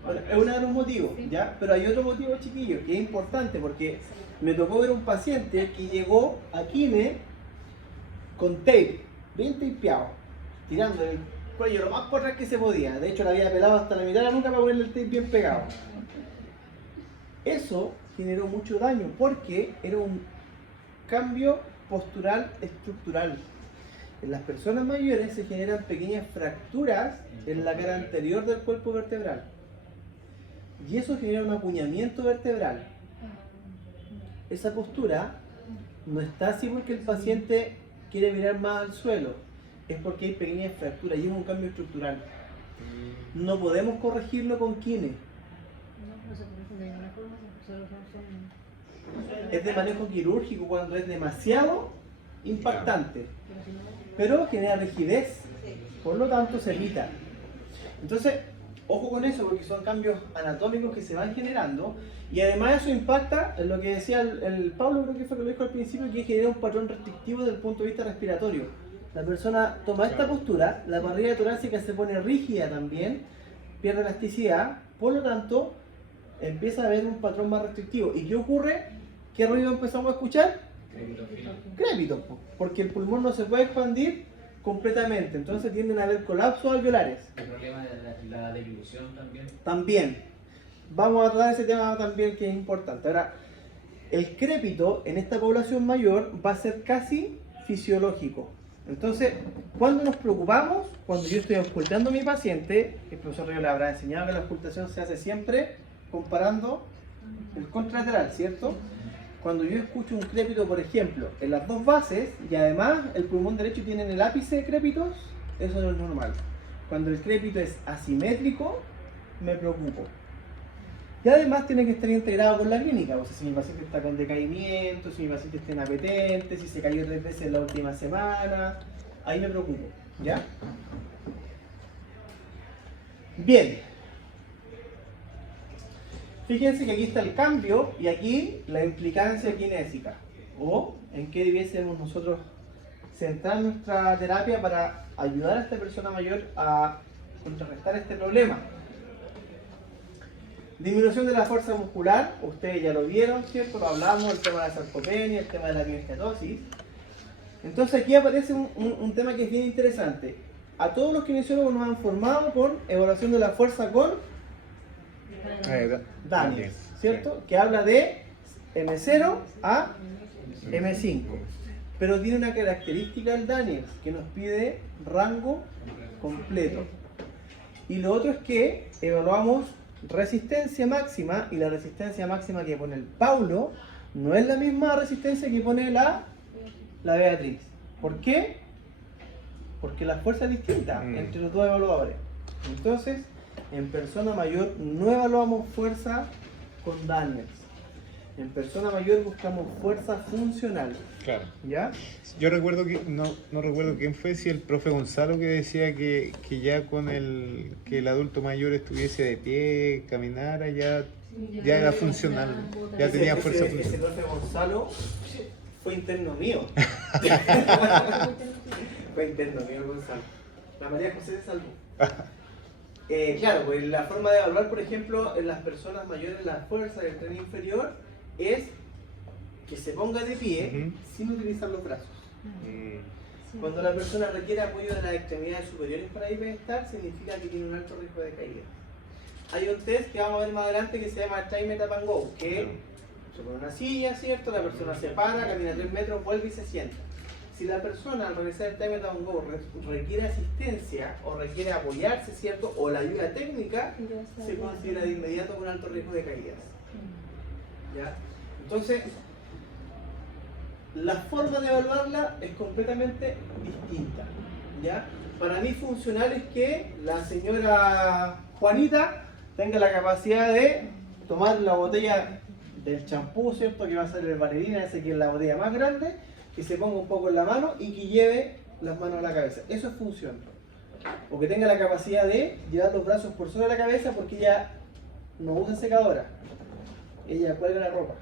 Bueno, es uno de los motivos, ¿ya? Pero hay otro motivo, chiquillos, que es importante porque me tocó ver un paciente que llegó a Kine con tape, bien tapeado, tirando el cuello lo más por atrás que se podía. De hecho, la había pelado hasta la mitad de la nuca para ponerle el tape bien pegado. Eso generó mucho daño porque era un cambio postural estructural. En las personas mayores se generan pequeñas fracturas en la cara anterior del cuerpo vertebral. Y eso genera un apuñamiento vertebral. Esa postura no está así porque el paciente quiere mirar más al suelo, es porque hay pequeñas fracturas y es un cambio estructural. No podemos corregirlo con Kine. Es de manejo quirúrgico cuando es demasiado impactante, pero genera rigidez, por lo tanto se evita. Entonces, ojo con eso, porque son cambios anatómicos que se van generando, y además eso impacta en lo que decía el Pablo, creo que fue lo que dijo al principio, que genera un patrón restrictivo desde el punto de vista respiratorio. La persona toma esta postura, la parrilla torácica se pone rígida también, pierde elasticidad, por lo tanto empieza a haber un patrón más restrictivo. ¿Y qué ocurre? ¿Qué ruido empezamos a escuchar? Crépitos, porque el pulmón no se puede expandir completamente, entonces tienden a haber colapsos alveolares. El problema de la dilución también. También. Vamos a tratar ese tema también, que es importante. Ahora, el crépito en esta población mayor va a ser casi fisiológico. Entonces, ¿cuándo nos preocupamos? Cuando yo estoy auscultando a mi paciente, el profesor Río le habrá enseñado que la auscultación se hace siempre comparando el contralateral, ¿cierto? Cuando yo escucho un crépito, por ejemplo, en las dos bases, y además el pulmón derecho tiene en el ápice de crépitos, eso no es normal. Cuando el crépito es asimétrico, me preocupo. Y además tiene que estar integrado con la clínica, o sea, si mi paciente está con decaimiento, si mi paciente está inapetente, si se cayó 3 veces en la última semana, ahí me preocupo, ¿ya? Bien. Fíjense que aquí está el cambio y aquí la implicancia kinésica, o en qué debiésemos nosotros centrar nuestra terapia para ayudar a esta persona mayor a contrarrestar este problema. Disminución de la fuerza muscular, ustedes ya lo vieron, ¿cierto? Lo hablamos, el tema de la sarcopenia, el tema de la miostenosis. Entonces aquí aparece un tema que es bien interesante. A todos los kinesiólogos nos han formado por evaluación de la fuerza con Daniels, ¿cierto? Que habla de M0 a M5. Pero tiene una característica el Daniels, que nos pide rango completo. Y lo otro es que evaluamos resistencia máxima, y la resistencia máxima que pone el Paulo no es la misma resistencia que pone la Beatriz. ¿Por qué? Porque la fuerza es distinta entre los dos evaluadores. Entonces, en persona mayor no evaluamos fuerza con Daniels. En persona mayor buscamos fuerza funcional. Claro. ¿Ya? Yo recuerdo que, no recuerdo quién fue, si el profe Gonzalo, que decía que ya con que el adulto mayor estuviese de pie, caminara, ya era funcional, ya tenía fuerza Ese funcional. profe Gonzalo fue interno mío. Fue interno mío Gonzalo. La María José se salvó. Claro, pues la forma de evaluar, por ejemplo, en las personas mayores la fuerza del tren inferior es que se ponga de pie sin utilizar los brazos. Cuando la persona requiere apoyo de las extremidades superiores para hiperestar, significa que tiene un alto riesgo de caída. Hay un test que vamos a ver más adelante que se llama Time Tap and Go, que se pone una silla, ¿cierto? La persona se para, camina 3 metros, vuelve y se sienta. Si la persona al realizar el Time Tap and Go requiere asistencia o requiere apoyarse, ¿cierto? O la ayuda técnica, se considera de inmediato con alto riesgo de caídas. ¿Ya? Entonces, la forma de evaluarla es completamente distinta. ¿Ya? Para mí funcional es que la señora Juanita tenga la capacidad de tomar la botella del champú, ¿cierto? Que va a ser el Valerina, ese que es la botella más grande, que se ponga un poco en la mano y que lleve las manos a la cabeza. Eso es función. O que tenga la capacidad de llevar los brazos por sobre la cabeza, porque ella no usa secadora. Ella cuelga la ropa,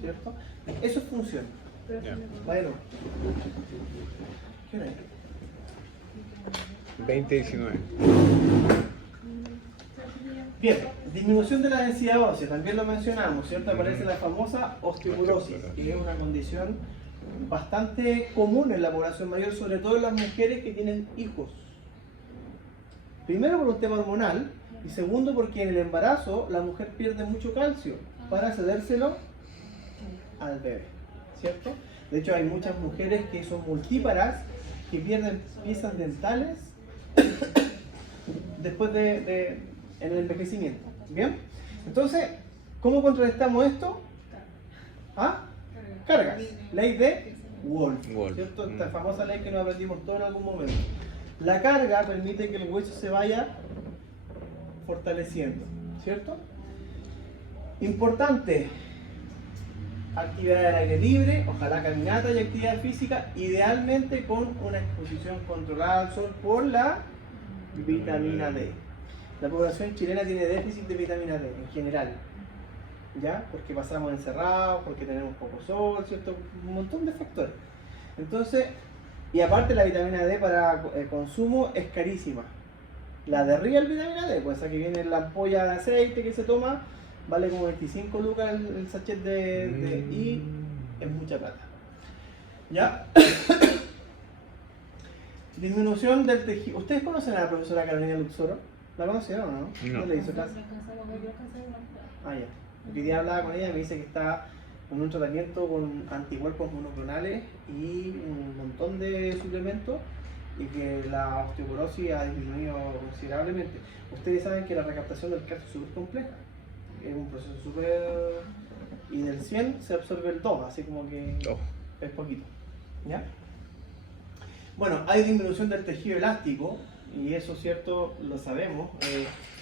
¿cierto? Eso es función. Bueno. ¿Qué hora es? 2019. Bien, disminución de la densidad ósea, también lo mencionamos, ¿cierto? Aparece la famosa osteoporosis, que es una condición bastante común en la población mayor, sobre todo en las mujeres que tienen hijos. Primero por un tema hormonal, y segundo porque en el embarazo la mujer pierde mucho calcio para cedérselo al bebé, ¿cierto? De hecho hay muchas mujeres que son multíparas, que pierden piezas dentales después en el envejecimiento. ¿Bien? Entonces, ¿cómo contrarrestamos esto? ¿Ah? Cargas. Ley de Wolf. ¿Cierto? Esta famosa ley que nos aprendimos todos en algún momento. La carga permite que el hueso se vaya fortaleciendo. ¿Cierto? Importante. actividad al aire libre, ojalá caminata y actividad física, idealmente con una exposición controlada al sol por la vitamina D. La población chilena tiene déficit de vitamina D en general, ¿ya? Porque pasamos encerrados, porque tenemos poco sol, ¿cierto? Un montón de factores. Entonces, y aparte la vitamina D para consumo es carísima. La de Real vitamina D, pues esa que viene en la ampolla de aceite que se toma, vale como 25 lucas el sachet y es mucha plata. ¿Ya? Disminución del tejido. ¿Ustedes conocen a la profesora Carolina Luxoro? ¿La conocieron o no? No. ¿No le hizo clase? Ah, ya. Porque hoy día hablaba con ella y me dice que está con un tratamiento con anticuerpos monoclonales y un montón de suplementos y que la osteoporosis ha disminuido considerablemente. Ustedes saben que la recaptación del calcio es súper compleja. Es un proceso súper... y del 100 se absorbe el 2, así como que es poquito. ¿Ya? Bueno, hay disminución del tejido elástico y eso, cierto, lo sabemos.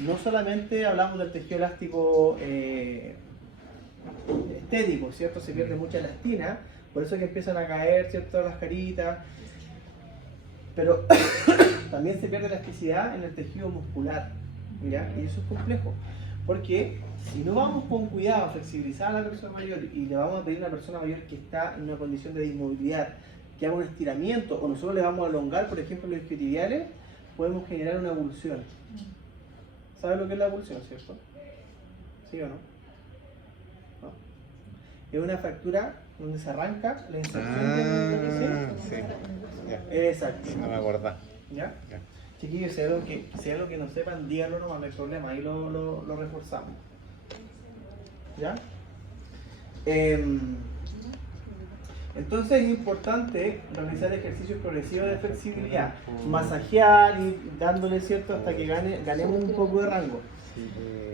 No solamente hablamos del tejido elástico estético, ¿cierto? Se pierde mucha elastina, por eso es que empiezan a caer, ¿cierto? Las caritas, pero también se pierde elasticidad en el tejido muscular, ¿ya? Y eso es complejo, porque si no vamos con cuidado a flexibilizar a la persona mayor y le vamos a pedir a una persona mayor que está en una condición de inmovilidad que haga un estiramiento, o nosotros le vamos a elongar, por ejemplo, los isquiotibiales, podemos generar una avulsión. ¿Sabes lo que es la avulsión, cierto? ¿Sí o no? ¿No? Es una fractura donde se arranca la inserción del sí. Ya. Exacto. No me acordaba. ¿Ya? Ya. Chiquillos, si hay algo que no sepan, díganlo nomás, no hay problema, ahí lo reforzamos. ¿Ya? Entonces es importante realizar ejercicios progresivos de flexibilidad, masajear y dándole, ¿cierto?, hasta que ganemos un poco de rango.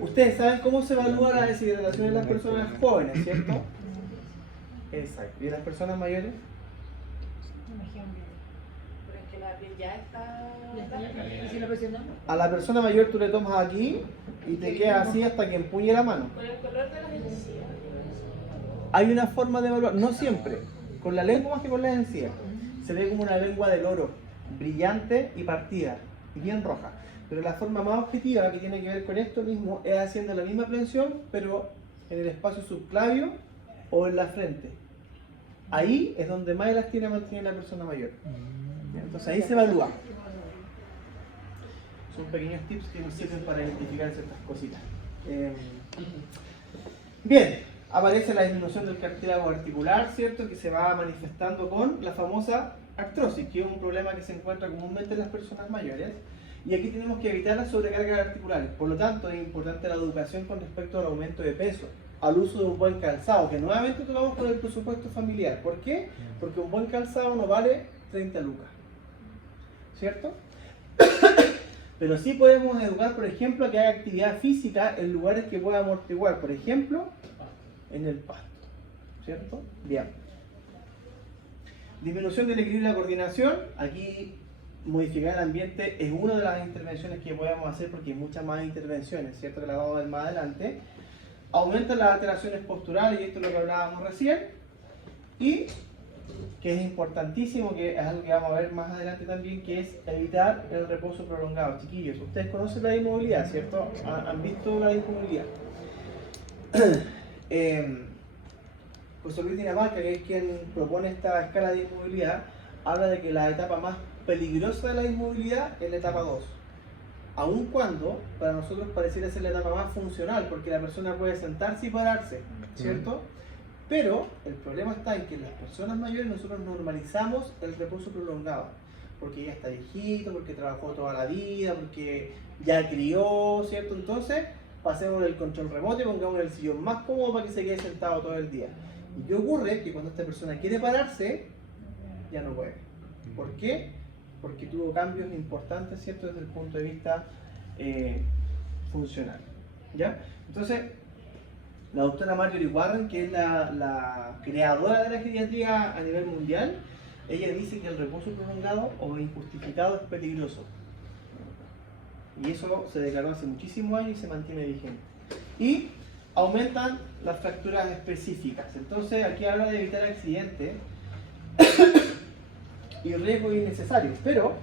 Ustedes saben cómo se evalúa la deshidratación en las personas jóvenes, ¿cierto? Exacto. ¿Y en las personas mayores? Pero es que la piel ya está... ¿Y si lo presionamos? A la persona mayor tú le tomas aquí y te quedas así hasta que empuñe la mano. Con el color de las encías. Hay una forma de evaluar, no siempre, con la lengua más que con las encías. Se ve como una lengua de loro, brillante y partida, y bien roja. Pero la forma más objetiva que tiene que ver con esto mismo es haciendo la misma prensión, pero en el espacio subclavio o en la frente. Ahí es donde más elastina mantiene la persona mayor. Entonces ahí se evalúa. Son pequeños tips que nos sirven para identificar ciertas cositas. Bien, aparece la disminución del cartílago articular, ¿cierto? Que se va manifestando con la famosa artrosis, que es un problema que se encuentra comúnmente en las personas mayores. Y aquí tenemos que evitar las sobrecargas articulares. Por lo tanto, es importante la educación con respecto al aumento de peso, al uso de un buen calzado, que nuevamente tomamos con el presupuesto familiar. ¿Por qué? Porque un buen calzado no vale 30 lucas, ¿cierto? Pero sí podemos educar, por ejemplo, a que haga actividad física en lugares que pueda amortiguar, por ejemplo, en el pasto, ¿cierto? Bien. Disminución del equilibrio y la coordinación. Aquí modificar el ambiente es una de las intervenciones que podemos hacer porque hay muchas más intervenciones, ¿cierto? Que las vamos a ver más adelante. Aumenta las alteraciones posturales, y esto es lo que hablábamos recién. Y que es importantísimo, que es algo que vamos a ver más adelante también, que es evitar el reposo prolongado. Chiquillos, ustedes conocen la inmovilidad, ¿cierto? ¿Han visto la inmovilidad? José Luis Dinamarca, que es quien propone esta escala de inmovilidad, habla de que la etapa más peligrosa de la inmovilidad es la etapa 2. Aun cuando para nosotros pareciera ser la etapa más funcional, porque la persona puede sentarse y pararse, ¿cierto? Pero el problema está en que en las personas mayores nosotros normalizamos el reposo prolongado, porque ya está viejito, porque trabajó toda la vida, porque ya crió, ¿cierto? Entonces, pasemos el control remoto y pongamos el sillón más cómodo para que se quede sentado todo el día. ¿Y qué ocurre? Que cuando esta persona quiere pararse, ya no puede. ¿Por qué? Porque tuvo cambios importantes, ¿cierto? Desde el punto de vista funcional. ¿Ya? Entonces, la doctora Marjorie Warren, que es la creadora de la geriatría a nivel mundial, ella dice que el reposo prolongado o injustificado es peligroso. Y eso se declaró hace muchísimos años y se mantiene vigente. Y aumentan las fracturas específicas. Entonces aquí habla de evitar accidentes y riesgos innecesarios, pero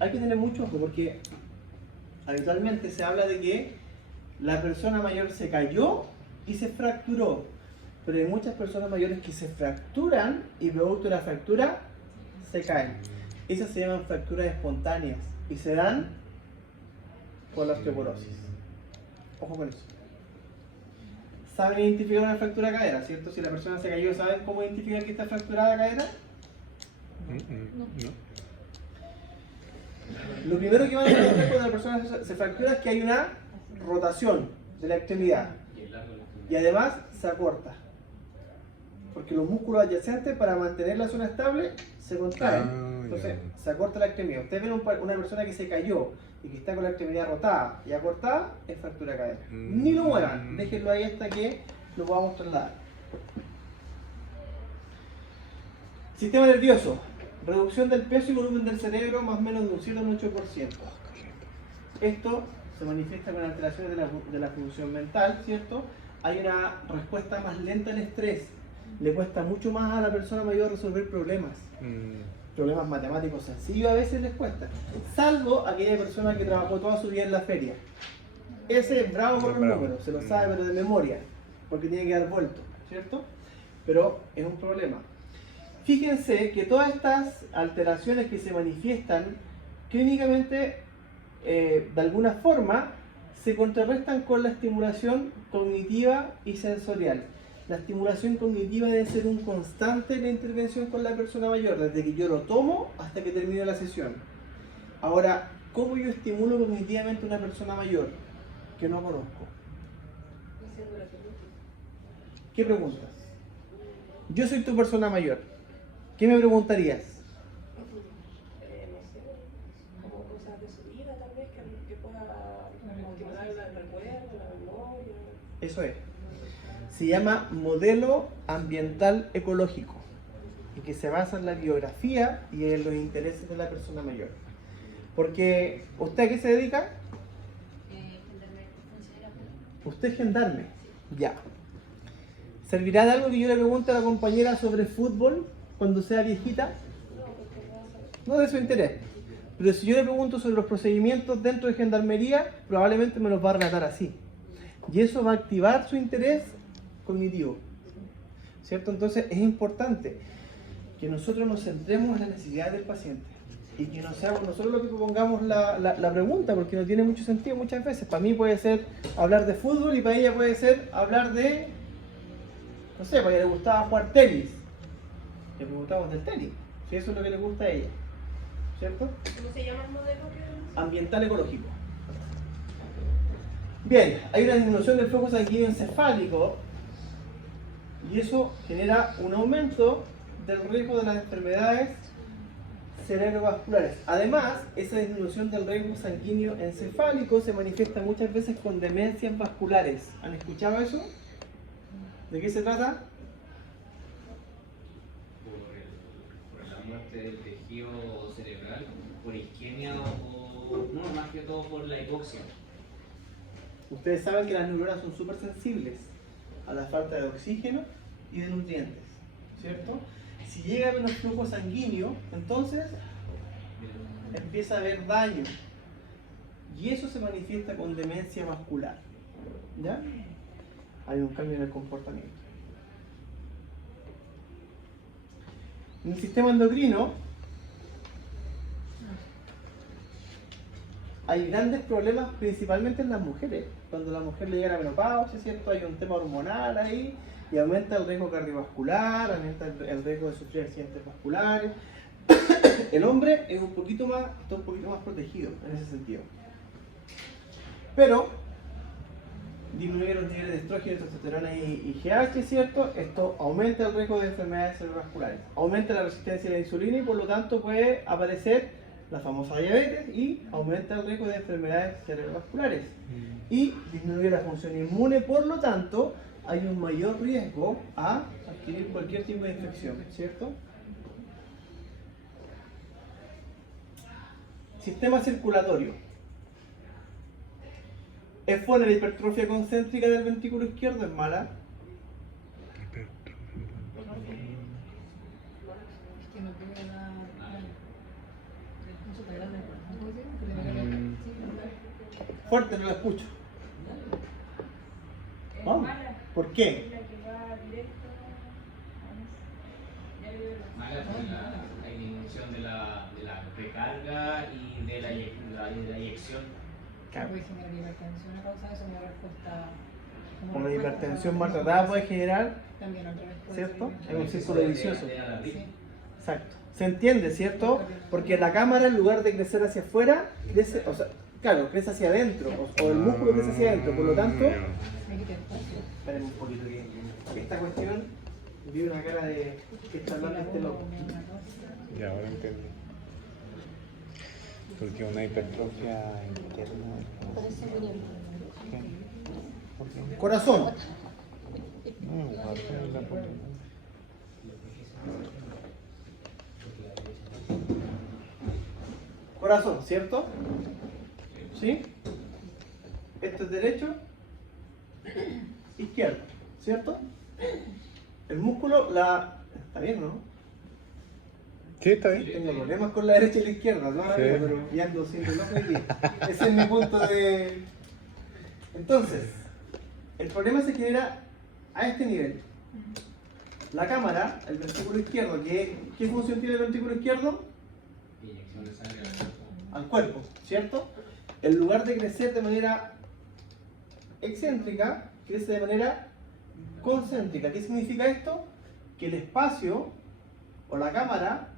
hay que tener mucho ojo porque habitualmente se habla de que la persona mayor se cayó y se fracturó, pero hay muchas personas mayores que se fracturan y producto de la fractura se caen. Esas se llaman fracturas espontáneas y se dan por la osteoporosis. Ojo con eso. ¿Saben identificar una fractura de cadera? ¿Cierto? Si la persona se cayó, ¿saben cómo identificar que está fracturada la cadera? No. Lo primero que van a encontrar cuando la persona se fractura es que hay una rotación de la extremidad y además se acorta. Porque los músculos adyacentes para mantener la zona estable se contraen. Entonces se acorta la extremidad. Ustedes ven una persona que se cayó y que está con la extremidad rotada y acortada, es fractura de cadera. Ni lo muevan, déjenlo ahí hasta que lo podamos trasladar. Sistema nervioso. Reducción del peso y volumen del cerebro más o menos de un 7 a un 8%. Esto se manifiesta con alteraciones de la función mental, ¿cierto? Hay una respuesta más lenta al estrés. Le cuesta mucho más a la persona mayor resolver problemas. Problemas matemáticos sencillos a veces les cuesta. Salvo aquella persona que trabajó toda su vida en la feria. Ese es bravo con los números, se lo sabe pero de memoria, porque tiene que dar vuelto, ¿cierto? Pero es un problema. Fíjense que todas estas alteraciones que se manifiestan clínicamente, de alguna forma, se contrarrestan con la estimulación cognitiva y sensorial. La estimulación cognitiva debe ser un constante en la intervención con la persona mayor, desde que yo lo tomo hasta que termine la sesión. Ahora, ¿cómo yo estimulo cognitivamente a una persona mayor que no conozco? ¿Qué preguntas? Yo soy tu persona mayor. ¿Qué me preguntarías? No sé, como cosas de su vida tal vez, que pueda estimular el recuerdo, la memoria. Eso es. Se llama modelo ambiental ecológico y que se basa en la biografía y en los intereses de la persona mayor. Porque, ¿usted a qué se dedica? Usted es gendarme. Ya. ¿Servirá de algo que yo le pregunte a la compañera sobre fútbol cuando sea viejita? No de su interés. Pero si yo le pregunto sobre los procedimientos dentro de gendarmería, probablemente me los va a relatar así. Y eso va a activar su interés cognitivo, ¿cierto? Entonces es importante que nosotros nos centremos en las necesidades del paciente y que no seamos nosotros los que propongamos la pregunta, porque no tiene mucho sentido muchas veces. Para mí puede ser hablar de fútbol y para ella puede ser hablar de, no sé, para ella le gustaba jugar tenis, le preguntamos del tenis, si eso es lo que le gusta a ella, ¿cierto? ¿Cómo se llama el modelo? Ambiental ecológico. Bien, hay una disminución del flujo sanguíneo encefálico y eso genera un aumento del riesgo de las enfermedades cerebrovasculares. Además, esa disminución del riesgo sanguíneo encefálico se manifiesta muchas veces con demencias vasculares. ¿Han escuchado eso? ¿De qué se trata? Por la muerte del tejido cerebral, por isquemia o no, más que todo por la hipoxia. Ustedes saben que las neuronas son súper sensibles a la falta de oxígeno y de nutrientes, ¿cierto? Si llega a menos flujo sanguíneo, entonces empieza a haber daño y eso se manifiesta con demencia vascular, ¿ya? Hay un cambio en el comportamiento. En el sistema endocrino hay grandes problemas principalmente en las mujeres. Cuando la mujer le llega a la menopausia, ¿cierto? Hay un tema hormonal ahí y aumenta el riesgo cardiovascular, aumenta el riesgo de sufrir accidentes vasculares. El hombre es está un poquito más protegido en ese sentido. Pero disminuye los niveles de estrógeno, testosterona y GH, ¿cierto? Esto aumenta el riesgo de enfermedades cerebrovasculares, aumenta la resistencia a la insulina y por lo tanto puede aparecer la famosa diabetes y aumenta el riesgo de enfermedades cerebrovasculares y disminuye la función inmune, por lo tanto hay un mayor riesgo a adquirir cualquier tipo de infección, ¿cierto? Sistema circulatorio. ¿Es buena la hipertrofia concéntrica del ventrículo izquierdo? ¿Es mala? Es que no puede dar daño. No se te grande, ¿no puede ser? Que le vaya a Mm. Fuerte, no la escucho. Vamos. ¿Por qué? Mala por la disminución de la recarga y de la eyección. Claro. Puede generar hipertensión a causa de eso, mi respuesta. Como la hipertensión maltratada puede generar, También otra vez puede ¿cierto? ser. Es un círculo vicioso. Sí. Exacto. ¿Se entiende, cierto? Porque la cámara, en lugar de crecer hacia afuera, crece, o sea, claro, crece hacia adentro, o el músculo crece hacia adentro. Por lo tanto, Me quité espacio. esperen un poquito que esta cuestión vi una cara de que está hablando este loco. Ya, ahora entiendo. Porque una hipertrofia interna. ¿Qué? ¿Por qué? Corazón. No, guarda la por- Corazón, ¿cierto? ¿Sí? Esto es derecho, izquierdo, ¿cierto? El músculo, ¿está bien, no? Sí, está bien. Tengo problemas con la derecha y la izquierda, ¿no? Sí. Pero ya ando sin reloj hoy día. Ese es mi punto de... Entonces, el problema se genera a este nivel. La cámara, el ventrículo izquierdo, ¿qué función tiene el ventrículo izquierdo? Inyección de sangre al cuerpo. Al cuerpo, ¿cierto? En lugar de crecer de manera excéntrica, crece de manera concéntrica. ¿Qué significa esto? Que el espacio o la cámara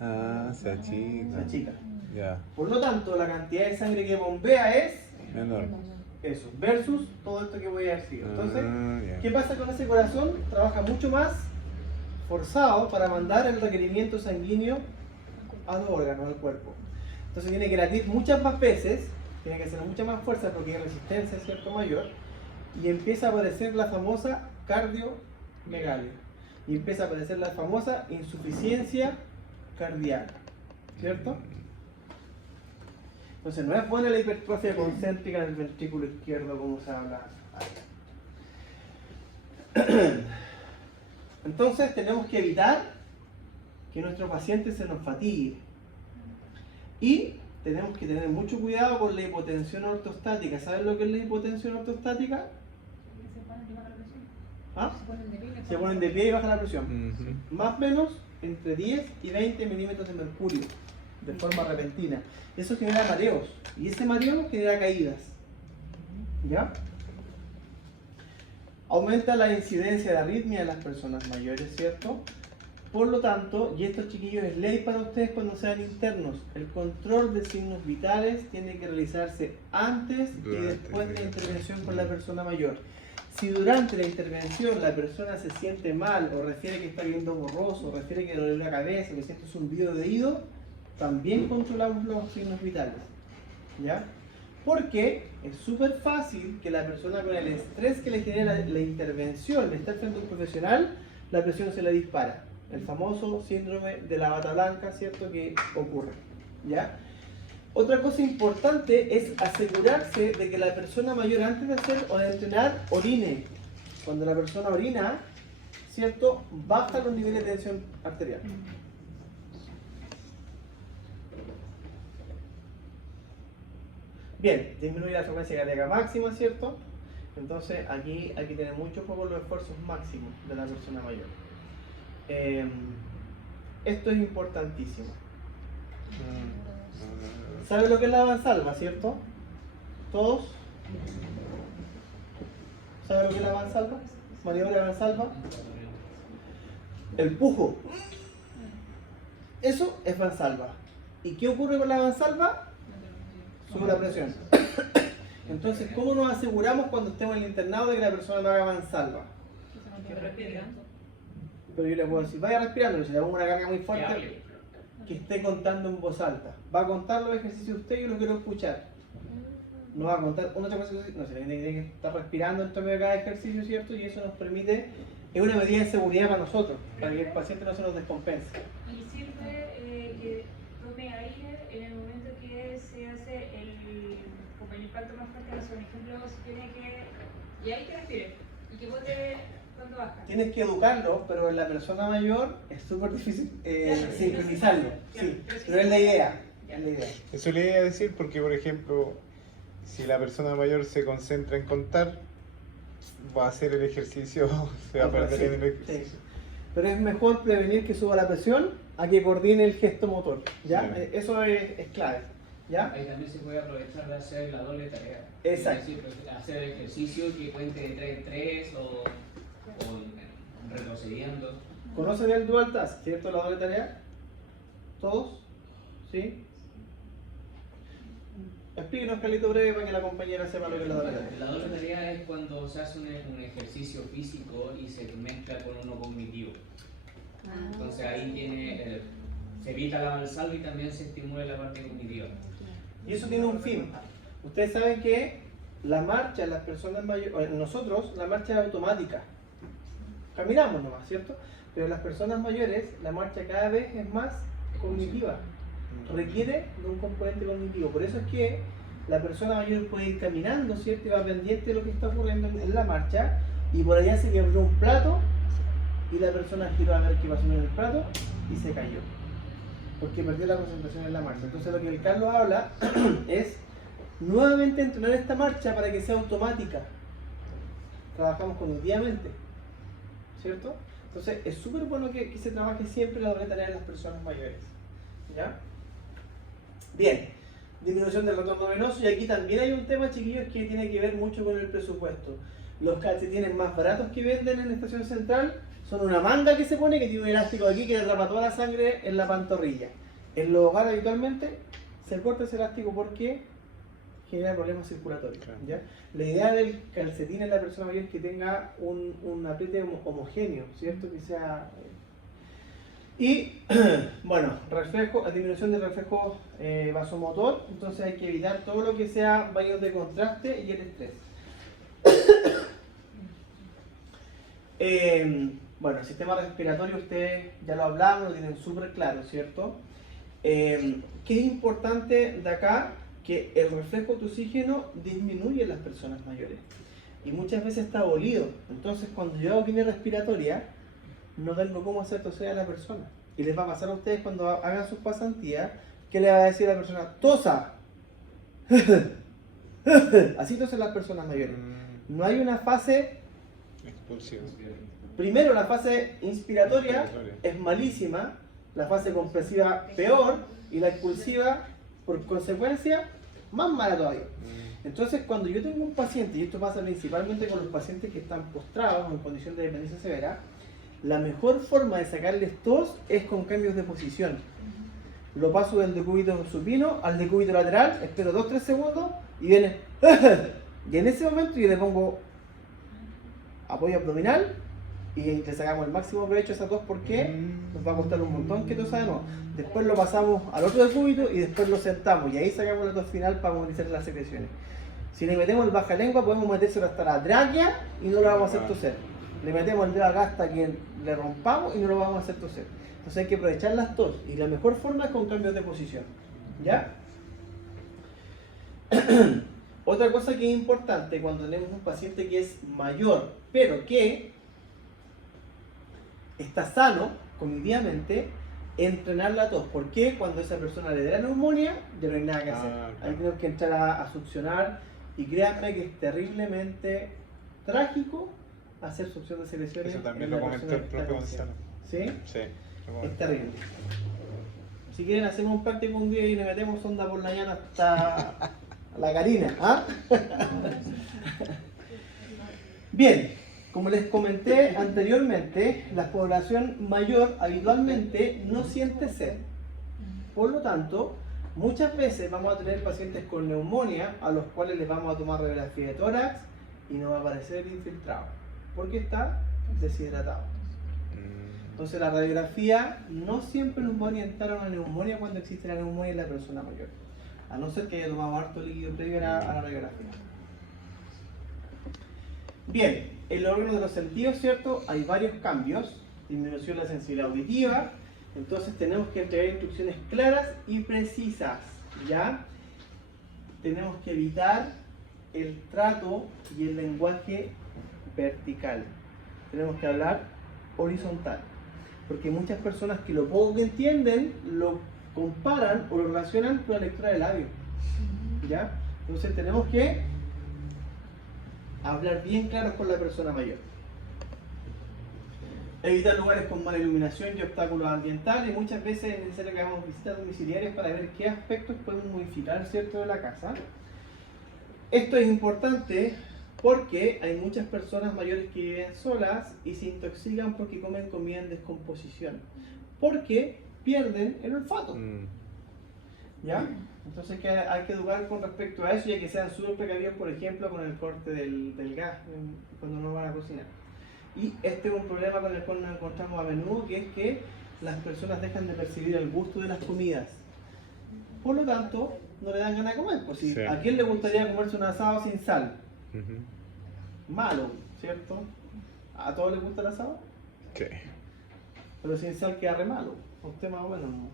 Ah, se achica. se achica. Ya, Por lo tanto, la cantidad de sangre que bombea es menor. eso, versus todo esto que voy a decir. Entonces, Ah, ya. ¿qué pasa con ese corazón? Trabaja mucho más forzado para mandar el requerimiento sanguíneo a los órganos del cuerpo. Entonces tiene que latir muchas más veces, tiene que hacer mucha más fuerza porque hay resistencia, ¿cierto? Mayor, y empieza a aparecer la famosa cardiomegalia, y empieza a aparecer la famosa insuficiencia cardíaca, ¿cierto? Entonces no es buena la hipertrofia concéntrica en el ventrículo izquierdo como se habla acá. Entonces tenemos que evitar que nuestro paciente se nos fatigue. Y tenemos que tener mucho cuidado con la hipotensión ortostática. ¿Saben lo que es la hipotensión ortostática? ¿Ah? Se ponen de pie y baja la presión. Ujú. Más o menos entre 10 y 20 milímetros de mercurio de forma repentina. Eso genera mareos y ese mareo genera caídas. ¿Ya? Aumenta la incidencia de arritmia en las personas mayores, ¿cierto? Por lo tanto, y esto, chiquillos, es ley para ustedes cuando sean internos, el control de signos vitales tiene que realizarse antes y Durante, después de la sí. intervención con la persona mayor. Si durante la intervención la persona se siente mal o refiere que está viendo borroso, o refiere que le duele la cabeza, que siente zumbido de oído, también controlamos los signos vitales. ¿Ya? Porque es súper fácil que la persona con el estrés que le genera la intervención de estar frente a un profesional, la presión se le dispara. El famoso síndrome de la bata blanca, ¿cierto? Que ocurre. ¿Ya? Otra cosa importante es asegurarse de que la persona mayor antes de hacer o de entrenar orine. Cuando la persona orina, ¿cierto? Baja los niveles de tensión arterial. Bien, disminuye la frecuencia cardíaca máxima, ¿cierto? Entonces aquí hay que tener mucho ojo con los esfuerzos máximos de la persona mayor. Esto es importantísimo. ¿Sabe lo que es la avansalva, cierto? ¿Todos? ¿Sabe lo que es la avansalva? Maniobra de avansalva. El pujo. Eso es avansalva. ¿Y qué ocurre con la avansalva? Sube la presión. Entonces, ¿cómo nos aseguramos cuando estemos en el internado de que la persona no haga avansalva? Pero yo le puedo decir, vaya respirando, pero si le pongo una carga muy fuerte, que esté contando en voz alta. Va a contar los ejercicios de usted y yo lo quiero escuchar. No va a contar una otra cosa, no sé, tiene que estar respirando en torno de cada ejercicio, ¿cierto? Y eso nos permite, es una medida de seguridad para nosotros, para que el paciente no se nos descompense. Y sirve que tome aire en el momento que se hace como el impacto por ejemplo, si tiene que... Y ahí que respire. Y que bote cuando baja. Tienes que educarlo, pero en la persona mayor es súper difícil sincronizarlo. Sí, pero es la idea. Es la idea. Eso le iba a decir porque, por ejemplo, si la persona mayor se concentra en contar, va a hacer el ejercicio, se va a perder en el ejercicio. Sí. Pero es mejor prevenir que suba la presión a que coordine el gesto motor. ¿Ya? Sí. Eso es clave. ¿Ya? Ahí también se puede aprovechar de hacer la doble tarea. Exacto. Es decir, pues, hacer ejercicio que cuente de 3 en 3 o retrocediendo. ¿Conocen el dual task, cierto? La doble tarea. ¿Todos? ¿Sí? Explíquenos, Carlito, breve para que la compañera sepa lo que es la doble tarea. La doble tarea es cuando se hace un ejercicio físico y se mezcla con uno cognitivo. Entonces ahí tiene, se evita la valsalva y también se estimula la parte cognitiva. Y eso tiene un fin. Ustedes saben que la marcha, las personas mayores, nosotros, la marcha es automática. Caminamos nomás, ¿cierto? Pero las personas mayores, la marcha cada vez es más cognitiva. Requiere de un componente cognitivo. Por eso es que la persona mayor puede ir caminando, ¿cierto? Y va pendiente de lo que está ocurriendo en la marcha. Y por allá se quebró un plato y la persona giró a ver qué pasó en el plato y se cayó. Porque perdió la concentración en la marcha. Entonces lo que el Carlos habla es nuevamente entrenar esta marcha para que sea automática. Trabajamos cognitivamente, ¿cierto? Entonces es súper bueno que se trabaje siempre la doble tarea de las personas mayores. ¿Ya? Bien, disminución del retorno venoso. Y aquí también hay un tema, chiquillos, que tiene que ver mucho con el presupuesto. Los calcetines más baratos que venden en la estación central son una manga que se pone, que tiene un elástico aquí que le atrapa toda la sangre en la pantorrilla. En los hogares habitualmente se corta ese elástico porque genera problemas circulatorios. Claro. ¿Ya? La idea del calcetín en la persona mayor es que tenga un apriete homogéneo, ¿cierto? Que sea... Y, bueno, disminución del reflejo vasomotor, entonces hay que evitar todo lo que sea baños de contraste y el estrés. Bueno, el sistema respiratorio ustedes ya lo hablaban, lo tienen súper claro, ¿cierto? ¿Qué es importante de acá? Que el reflejo de oxígeno disminuye en las personas mayores y muchas veces está abolido. Entonces cuando yo hago apnea respiratoria no tengo cómo hacer toser a la persona, y les va a pasar a ustedes cuando hagan sus pasantías que le va a decir a la persona: tosa. Así tosen las personas mayores. No hay una fase Expulsión. primero. La fase inspiratoria es malísima, la fase compresiva peor y la expulsiva por consecuencia más mala todavía. Entonces cuando yo tengo un paciente, y esto pasa principalmente con los pacientes que están postrados o en condición de dependencia severa, la mejor forma de sacarles tos es con cambios de posición. Lo paso del decúbito supino al decúbito lateral, espero 2-3 segundos y viene y en ese momento yo le pongo apoyo abdominal y le sacamos el máximo provecho a esa tos porque nos va a costar un montón que tosa de nuevo. Después lo pasamos al otro decúbito y después lo sentamos y ahí sacamos la tos final para movilizar las secreciones. Si le metemos el baja lengua podemos metérselo hasta la tráquea y no lo vamos a hacer toser. Le metemos el dedo acá hasta que le rompamos y no lo vamos a hacer toser. Entonces hay que aprovechar las tos y la mejor forma es con cambios de posición. ¿Ya? Otra cosa que es importante cuando tenemos un paciente que es mayor, pero que está sano cognitivamente, entrenar la tos. ¿Por qué? Cuando esa persona le da neumonía, ya no hay nada que hacer. Ahí tenemos que entrar a succionar y créanme que es terriblemente trágico hacer succión de secreciones. Eso también en lo la comentó persona el que está propio consciente. Gonzalo. ¿Sí? Sí. lo comentó. Es terrible. Si quieren hacemos un práctico un día y le metemos onda por la llana hasta la Karina. ¿Ah? Bien, como les comenté anteriormente, la población mayor habitualmente no siente sed. Por lo tanto, muchas veces vamos a tener pacientes con neumonía a los cuales les vamos a tomar radiografía de tórax y no va a aparecer el infiltrado porque está deshidratado. Entonces la radiografía no siempre nos va a orientar a una neumonía cuando existe la neumonía en la persona mayor, a no ser que haya tomado harto líquido previo a la radiografía. Bien, el órgano de los sentidos, ¿cierto? Hay varios cambios, disminución de la sensibilidad auditiva, entonces tenemos que entregar instrucciones claras y precisas, ¿ya? Tenemos que evitar el trato y el lenguaje vertical. Tenemos que hablar horizontal. Porque muchas personas que lo poco que entienden lo comparan o lo relacionan con la lectura de labios. ¿Ya? Entonces tenemos que hablar bien claros con la persona mayor. Evitar lugares con mala iluminación y obstáculos ambientales. Muchas veces es necesario que hagamos visitas domiciliarias para ver qué aspectos podemos modificar, ¿cierto?, de la casa. Esto es importante porque hay muchas personas mayores que viven solas y se intoxican porque comen comida en descomposición, porque pierden el olfato. ¿Ya? Entonces hay que educar con respecto a eso, y que sean súper precavidos, por ejemplo, con el corte del gas cuando no van a cocinar. Y este es un problema con el cual nos encontramos a menudo, que es que las personas dejan de percibir el gusto de las comidas. Por lo tanto, no le dan ganas de comer. Pues, Sí. ¿a quién le gustaría comerse un asado sin sal? Malo, ¿cierto? ¿A todos les gusta el asado? Sí. Pero sin sal queda re malo. A usted más o menos no.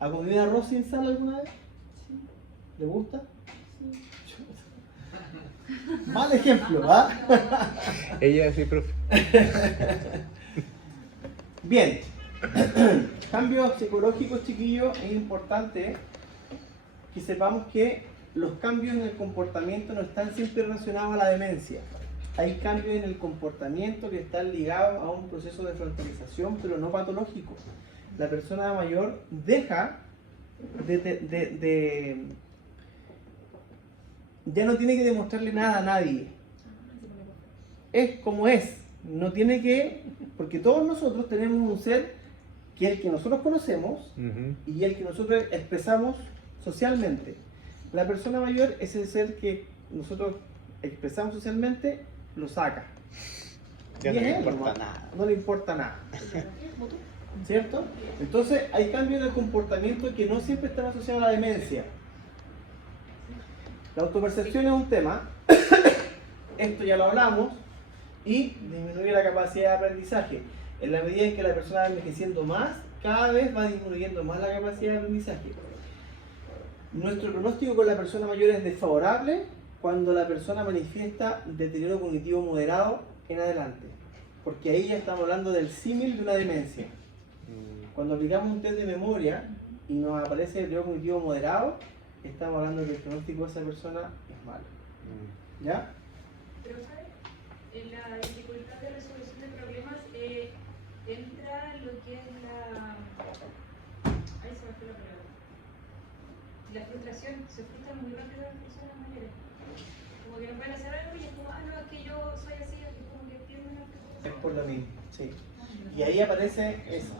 ¿Ha comido arroz sin sal alguna vez? Sí. ¿Le gusta? Sí. Mal ejemplo, ¿ah? Ella sí, profe. Bien. Cambios psicológicos, chiquillos. Es importante que sepamos que los cambios en el comportamiento no están siempre relacionados a la demencia. Hay cambios en el comportamiento que están ligados a un proceso de frontalización, pero no patológico. La persona mayor deja ya no tiene que demostrarle nada a nadie. Es como es. No tiene que, porque todos nosotros tenemos un ser que es el que nosotros conocemos y el que nosotros expresamos socialmente. La persona mayor es el ser que nosotros expresamos socialmente, lo saca. Ya Y no es le él, importa nada. No le importa nada. ¿Cierto? Entonces hay cambios en el comportamiento que no siempre están asociados a la demencia. La autopercepción es un tema, esto ya lo hablamos, y disminuye la capacidad de aprendizaje. En la medida en que la persona va envejeciendo más, cada vez va disminuyendo más la capacidad de aprendizaje. Nuestro pronóstico con la persona mayor es desfavorable cuando la persona manifiesta deterioro cognitivo moderado en adelante, porque ahí ya estamos hablando del símil de una demencia. Cuando aplicamos un test de memoria y nos aparece deterioro cognitivo moderado, estamos hablando de que el pronóstico de esa persona es malo. ¿Ya? Pero, ¿sabes? En la dificultad de resolución de problemas entra lo que es la... Ahí se me fue la palabra. La frustración. Se frustran muy rápido las personas mayores. Como que no pueden hacer algo y es como, no, es que yo soy así, es como que pierden la frustración. Es por lo mismo, sí. Y ahí aparece eso.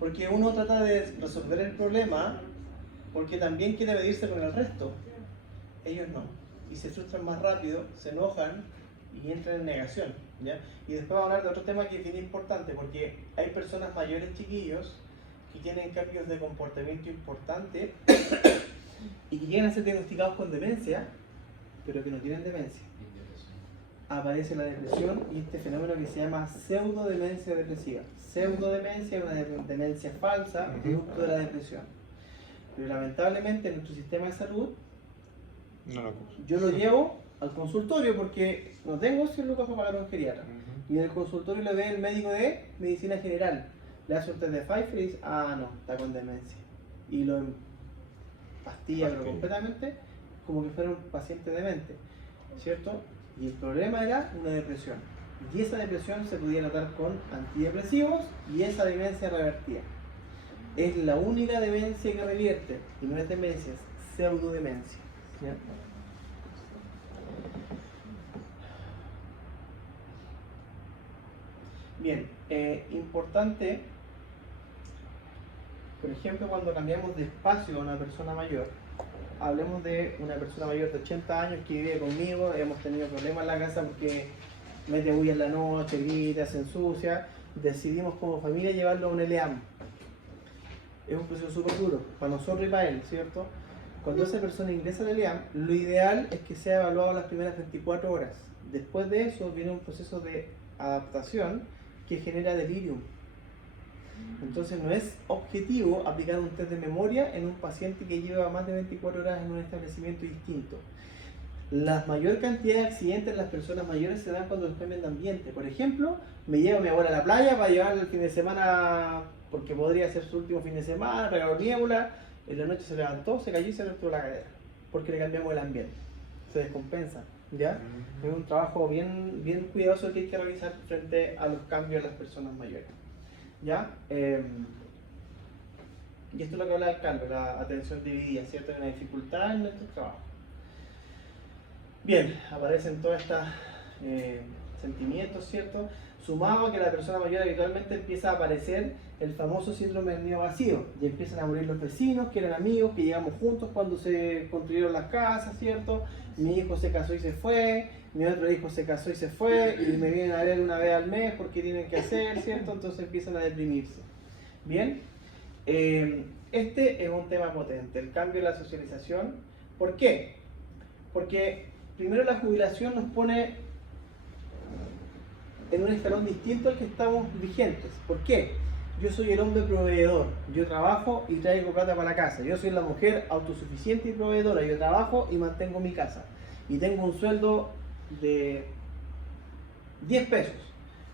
Porque uno trata de resolver el problema porque también quiere medirse con el resto. Ellos no. Y se frustran más rápido, se enojan y entran en negación. ¿Ya? Y después vamos a hablar de otro tema que es bien importante, porque hay personas mayores, chiquillos, que tienen cambios de comportamiento importantes y que llegan a ser diagnosticados con demencia, pero que no tienen demencia. Aparece la depresión y este fenómeno que se llama pseudodemencia depresiva. Pseudodemencia es una demencia falsa, producto de la depresión. Pero lamentablemente en nuestro sistema de salud, yo lo llevo al consultorio porque no tengo 100 lucas para pagar a un geriatra. Y en el consultorio le ve el médico de medicina general. Le hace un test de Pfeiffer y dice, no, está con demencia. Y lo pastilla, pero completamente como que fuera un paciente demente, ¿cierto? Y el problema era una depresión. Y esa depresión se podía tratar con antidepresivos y esa demencia revertía. Es la única demencia que revierte, y no es demencia, es pseudodemencia. ¿Ya? Bien, importante, por ejemplo, cuando cambiamos de espacio a una persona mayor, hablemos de una persona mayor de 80 años que vive conmigo, hemos tenido problemas en la casa porque mete bulla en la noche, grita, se ensucia, decidimos como familia llevarlo a un LEAM. Es un proceso súper duro, para nosotros y para él, ¿cierto? Cuando esa persona ingresa al LEAM, lo ideal es que sea evaluado las primeras 24 horas. Después de eso viene un proceso de adaptación que genera delirium. Entonces no es objetivo aplicar un test de memoria en un paciente que lleva más de 24 horas en un establecimiento distinto. La mayor cantidad de accidentes en las personas mayores se dan cuando cambian de ambiente. Por ejemplo, me lleva mi abuela a la playa para llevarla el fin de semana, porque podría ser su último fin de semana, regaló niebla, en la noche se levantó, se cayó y se fracturó la cadera, porque le cambiamos el ambiente. Se descompensa, ¿ya? Es un trabajo bien cuidadoso que hay que realizar frente a los cambios en las personas mayores, ¿ya? Y esto es lo que habla el cambio, la atención dividida, ¿cierto? Hay una dificultad en nuestro trabajo. Bien, aparecen todos estos sentimientos, ¿cierto? Sumado a que la persona mayor habitualmente empieza a aparecer el famoso síndrome del nido vacío, y empiezan a morir los vecinos, que eran amigos, que llegamos juntos cuando se construyeron las casas, ¿cierto? Mi hijo se casó y se fue, mi otro hijo se casó y se fue, y me vienen a ver una vez al mes porque tienen que hacer, ¿cierto? Entonces empiezan a deprimirse. Bien, este es un tema potente, el cambio de la socialización. ¿Por qué? Porque primero la jubilación nos pone en un escalón distinto al que estamos vigentes. ¿Por qué? Yo soy el hombre proveedor, yo trabajo y traigo plata para la casa. Yo soy la mujer autosuficiente y proveedora, yo trabajo y mantengo mi casa. Y tengo un sueldo de 10 pesos.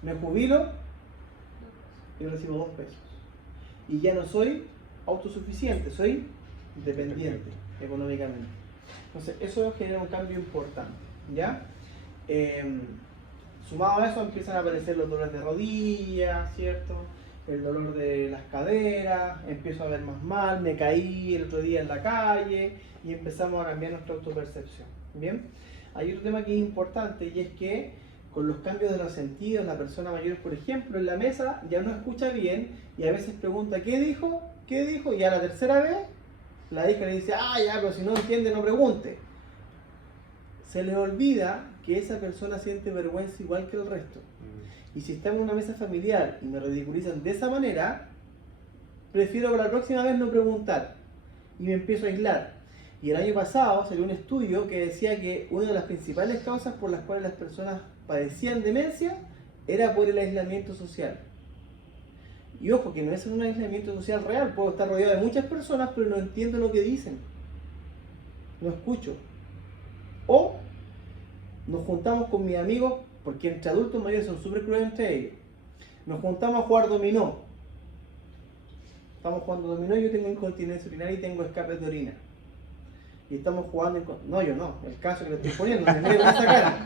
Me jubilo y recibo 2 pesos. Y ya no soy autosuficiente, soy dependiente económicamente. Entonces eso genera un cambio importante, ¿ya? Sumado a eso empiezan a aparecer los dolores de rodillas, ¿cierto? El dolor de las caderas, empiezo a ver más mal, me caí el otro día en la calle y empezamos a cambiar nuestra autopercepción, ¿bien? Hay otro tema que es importante y es que con los cambios de los sentidos, la persona mayor, por ejemplo, en la mesa ya no escucha bien y a veces pregunta ¿qué dijo? ¿Qué dijo? Y a la tercera vez la hija le dice, ah, ya, pero si no entiende, no pregunte. Se le olvida que esa persona siente vergüenza igual que el resto. Y si estamos en una mesa familiar y me ridiculizan de esa manera, prefiero para la próxima vez no preguntar y me empiezo a aislar. Y el año pasado salió un estudio que decía que una de las principales causas por las cuales las personas padecían demencia era por el aislamiento social. Y ojo, que no es un aislamiento social real, puedo estar rodeado de muchas personas, pero no entiendo lo que dicen, no escucho. O nos juntamos con mis amigos, porque entre adultos mayores son súper crueles entre ellos. Nos juntamos a jugar dominó. Estamos jugando dominó y yo tengo incontinencia urinaria y tengo escapes de orina. Y estamos jugando en... No, yo no, el caso que le estoy poniendo, me miro con esa cara.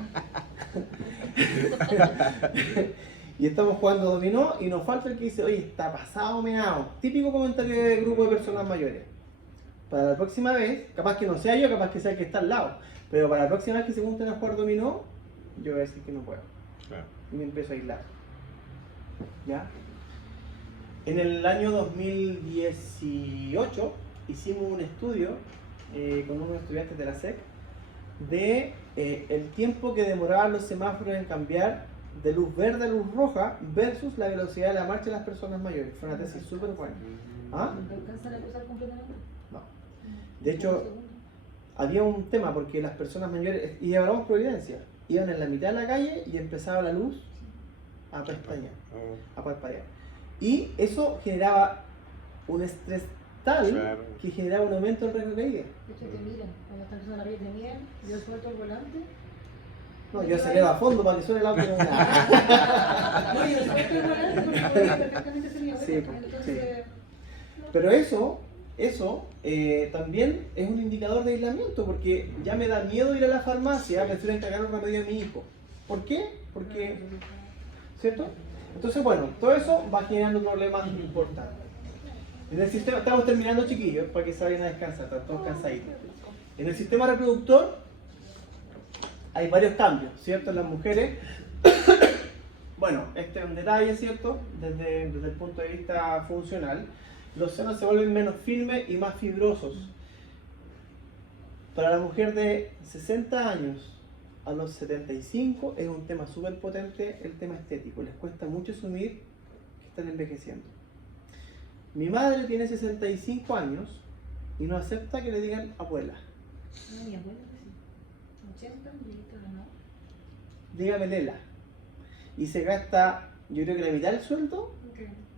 Y estamos jugando dominó y nos falta el que dice, oye, está pasado meado. Típico comentario de grupo de personas mayores. Para la próxima vez, capaz que no sea yo, capaz que sea el que está al lado, pero para la próxima vez que se junten a jugar dominó, yo voy a decir que no puedo. Claro. Y me empiezo a aislar. ¿Ya? En el año 2018 hicimos un estudio con unos estudiantes de la SEC de el tiempo que demoraban los semáforos en cambiar de luz verde a luz roja versus la velocidad de la marcha de las personas mayores. Fue una tesis súper buena. ¿Ah? ¿No alcanzan a cruzar completamente? No. De hecho, había un tema porque las personas mayores, y hablamos Providencia, iban en la mitad de la calle y empezaba la luz a pestañear, a parpadear. Y eso generaba un estrés tal que generaba un aumento del riesgo de caída. De hecho, te miran, cuando están cruzando la calle te miran, yo suelto el volante. No, yo acelero a fondo para que suene el auto como nada. No, yo suelto el volante porque podía perfectamente ser mi abuela. Sí, Entonces, sí. Pero eso también es un indicador de aislamiento, porque ya me da miedo ir a la farmacia, prefiero entregar un remedio a mi hijo. ¿Por qué? Porque, ¿cierto? Entonces, bueno, todo eso va generando problemas importantes. En el sistema, estamos terminando, chiquillos, para que se vayan a descansar, están todos cansaditos. En el sistema reproductor hay varios cambios, ¿cierto? En las mujeres, bueno, este es un detalle, ¿cierto? Desde el punto de vista funcional, los senos se vuelven menos firmes y más fibrosos. Para la mujer de 60 años a los 75 es un tema súper potente el tema estético. Les cuesta mucho asumir que están envejeciendo. Mi madre tiene 65 años y no acepta que le digan abuela. no, mi abuela sí. 80, y no. Dígame Lela. Y se gasta yo creo que la mitad del sueldo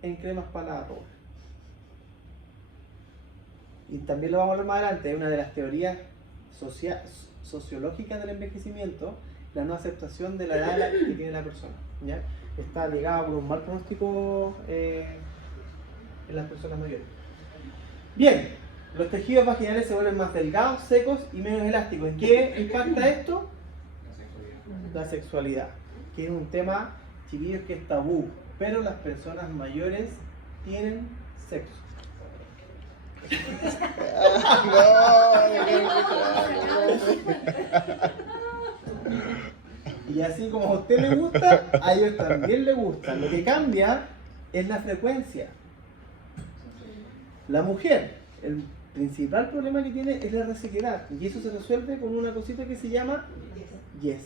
en cremas para la arruga. Y también lo vamos a hablar más adelante, es una de las teorías sociológicas del envejecimiento, la no aceptación de la edad que tiene la persona, ¿ya? Está ligada por un mal pronóstico en las personas mayores. Bien, los tejidos vaginales se vuelven más delgados, secos y menos elásticos. ¿En qué impacta esto? La sexualidad, que es un tema, chiquillos, que es tabú, pero las personas mayores tienen sexo. Y así como a usted le gusta, a ellos también les gusta. Lo que cambia es la frecuencia. La mujer, el principal problema que tiene es la resequedad, y eso se resuelve con una cosita que se llama yes.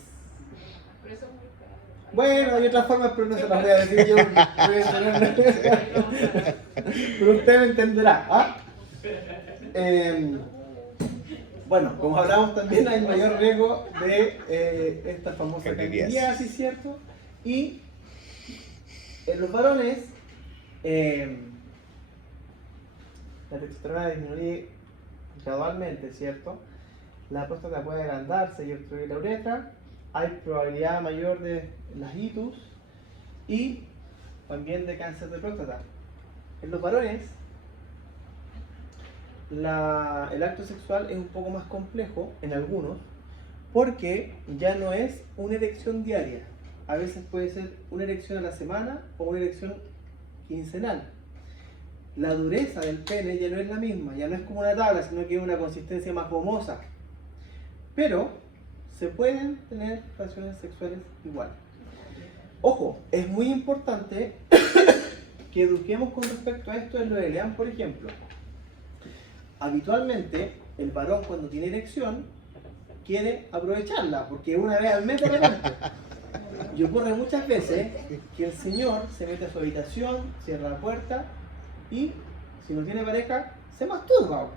Bueno, hay otras formas, pero no se las voy a decir yo. Pero usted me entenderá. ¿Ah? Bueno, como hablamos también, hay mayor riesgo de esta famosa candidiasis, ¿cierto? Y en los varones, la testosterona disminuye gradualmente, ¿cierto? La próstata puede agrandarse y obstruir la uretra. Hay probabilidad mayor de las itus y también de cáncer de próstata. En los varones, el acto sexual es un poco más complejo en algunos porque ya no es una erección diaria. A veces puede ser una erección a la semana o una erección quincenal. La dureza del pene ya no es la misma, ya no es como una tabla, sino que es una consistencia más gomosa. Pero se pueden tener relaciones sexuales igual. Ojo, es muy importante que eduquemos con respecto a esto en lo de Leán, por ejemplo. Habitualmente, el varón cuando tiene erección quiere aprovecharla, porque una vez al mes de repente. Y ocurre muchas veces que el señor se mete a su habitación, cierra la puerta y, si no tiene pareja, se masturba.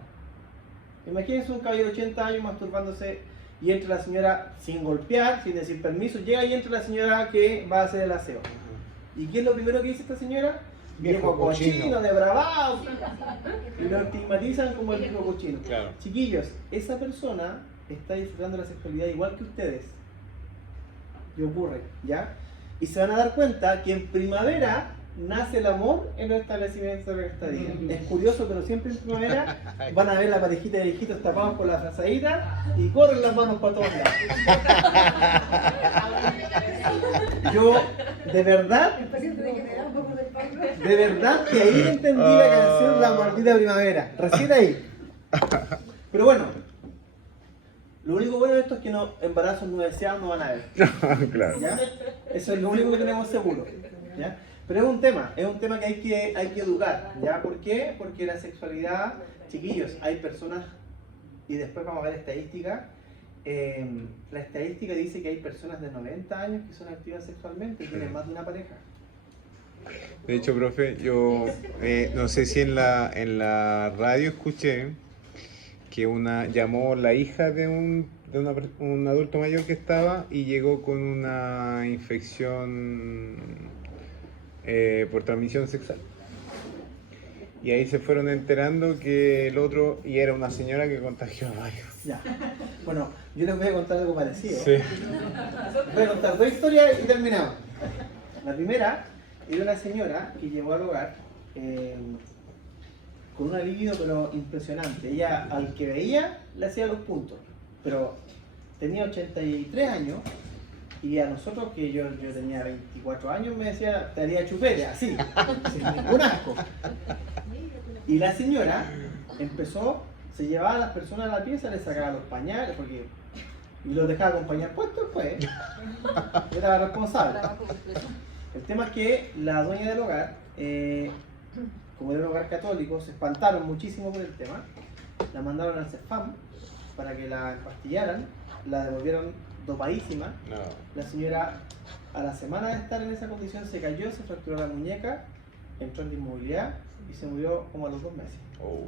Imagínense un caballero de 80 años masturbándose y entra la señora sin golpear, sin decir permiso, llega y entra la señora que va a hacer el aseo. ¿Y qué es lo primero que dice esta señora? Viejo cochino, depravado. Y lo estigmatizan como el viejo cochino. Claro. Chiquillos, esa persona está disfrutando la sexualidad igual que ustedes. ¿Qué ocurre? ¿Ya? Y se van a dar cuenta que en primavera nace el amor en los establecimientos de estadía. Es curioso, pero siempre en primavera van a ver la parejita de viejitos tapados por la frazadita y corren las manos para todos lados. Yo, de verdad que ahí entendí la canción La Maldita Primavera. Recién ahí. Pero bueno, lo único bueno de esto es que embarazos no deseados no van a haber. Claro. ¿Ya? Eso es lo único que tenemos seguro. ¿Ya? Pero es un tema que hay que educar, ¿ya? ¿Por qué? Porque la sexualidad, chiquillos, hay personas, y después vamos a ver estadísticas, la estadística dice que hay personas de 90 años que son activas sexualmente y tienen más de una pareja. De hecho, profe, yo no sé si en la radio escuché que llamó la hija de un adulto mayor que estaba y llegó con una infección por transmisión sexual. Y ahí se fueron enterando que el otro, y era una señora que contagió a varios. Ya. Bueno, yo les voy a contar algo parecido. Sí. Voy a contar dos historias y terminamos. La primera era una señora que llegó al hogar con una libido pero impresionante. Ella al que veía le hacía los puntos, pero tenía 83 años y a nosotros, que yo tenía 24 años, me decía, te haría chupete, así, sin ningún asco. Y la señora empezó, se llevaba a las personas a la pieza, les sacaba los pañales, y los dejaba con pañal puesto después. Era responsable. El tema es que la dueña del hogar, como era un hogar católico, se espantaron muchísimo por el tema. La mandaron al CEFAM para que la empastillaran, la devolvieron dopadísima. No. La señora, a la semana de estar en esa condición, se cayó, se fracturó la muñeca, entró en inmovilidad y se murió como a los 2 meses. Oh.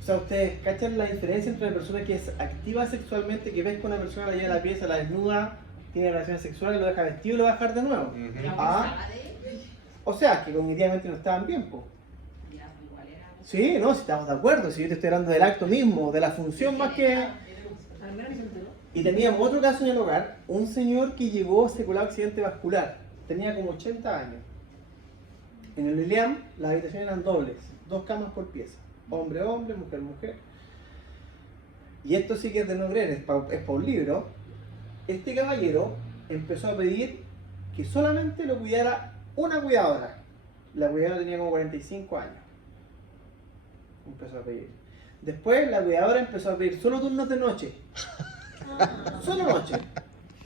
O sea, ustedes cachan la diferencia entre una persona que es activa sexualmente, que ves que una persona la lleva a la pieza, la desnuda, tiene relaciones sexuales, lo deja vestido y lo va a dejar de nuevo. Ujú. Ah, o sea, que cognitivamente no estaban bien, po. Sí, no, si estamos de acuerdo, si yo te estoy hablando del acto mismo, de la función más que... Al menos se enteró. Y teníamos otro caso en el hogar, un señor que llegó secular accidente vascular, tenía como 80 años. En el Liliam las habitaciones eran dobles, 2 camas por pieza, hombre, hombre, mujer, mujer. Y esto sí que es de no creer, es para un libro. Este caballero empezó a pedir que solamente lo cuidara una cuidadora. La cuidadora tenía como 45 años. Empezó a pedir. Después la cuidadora empezó a pedir solo turnos de noche. Solo noche.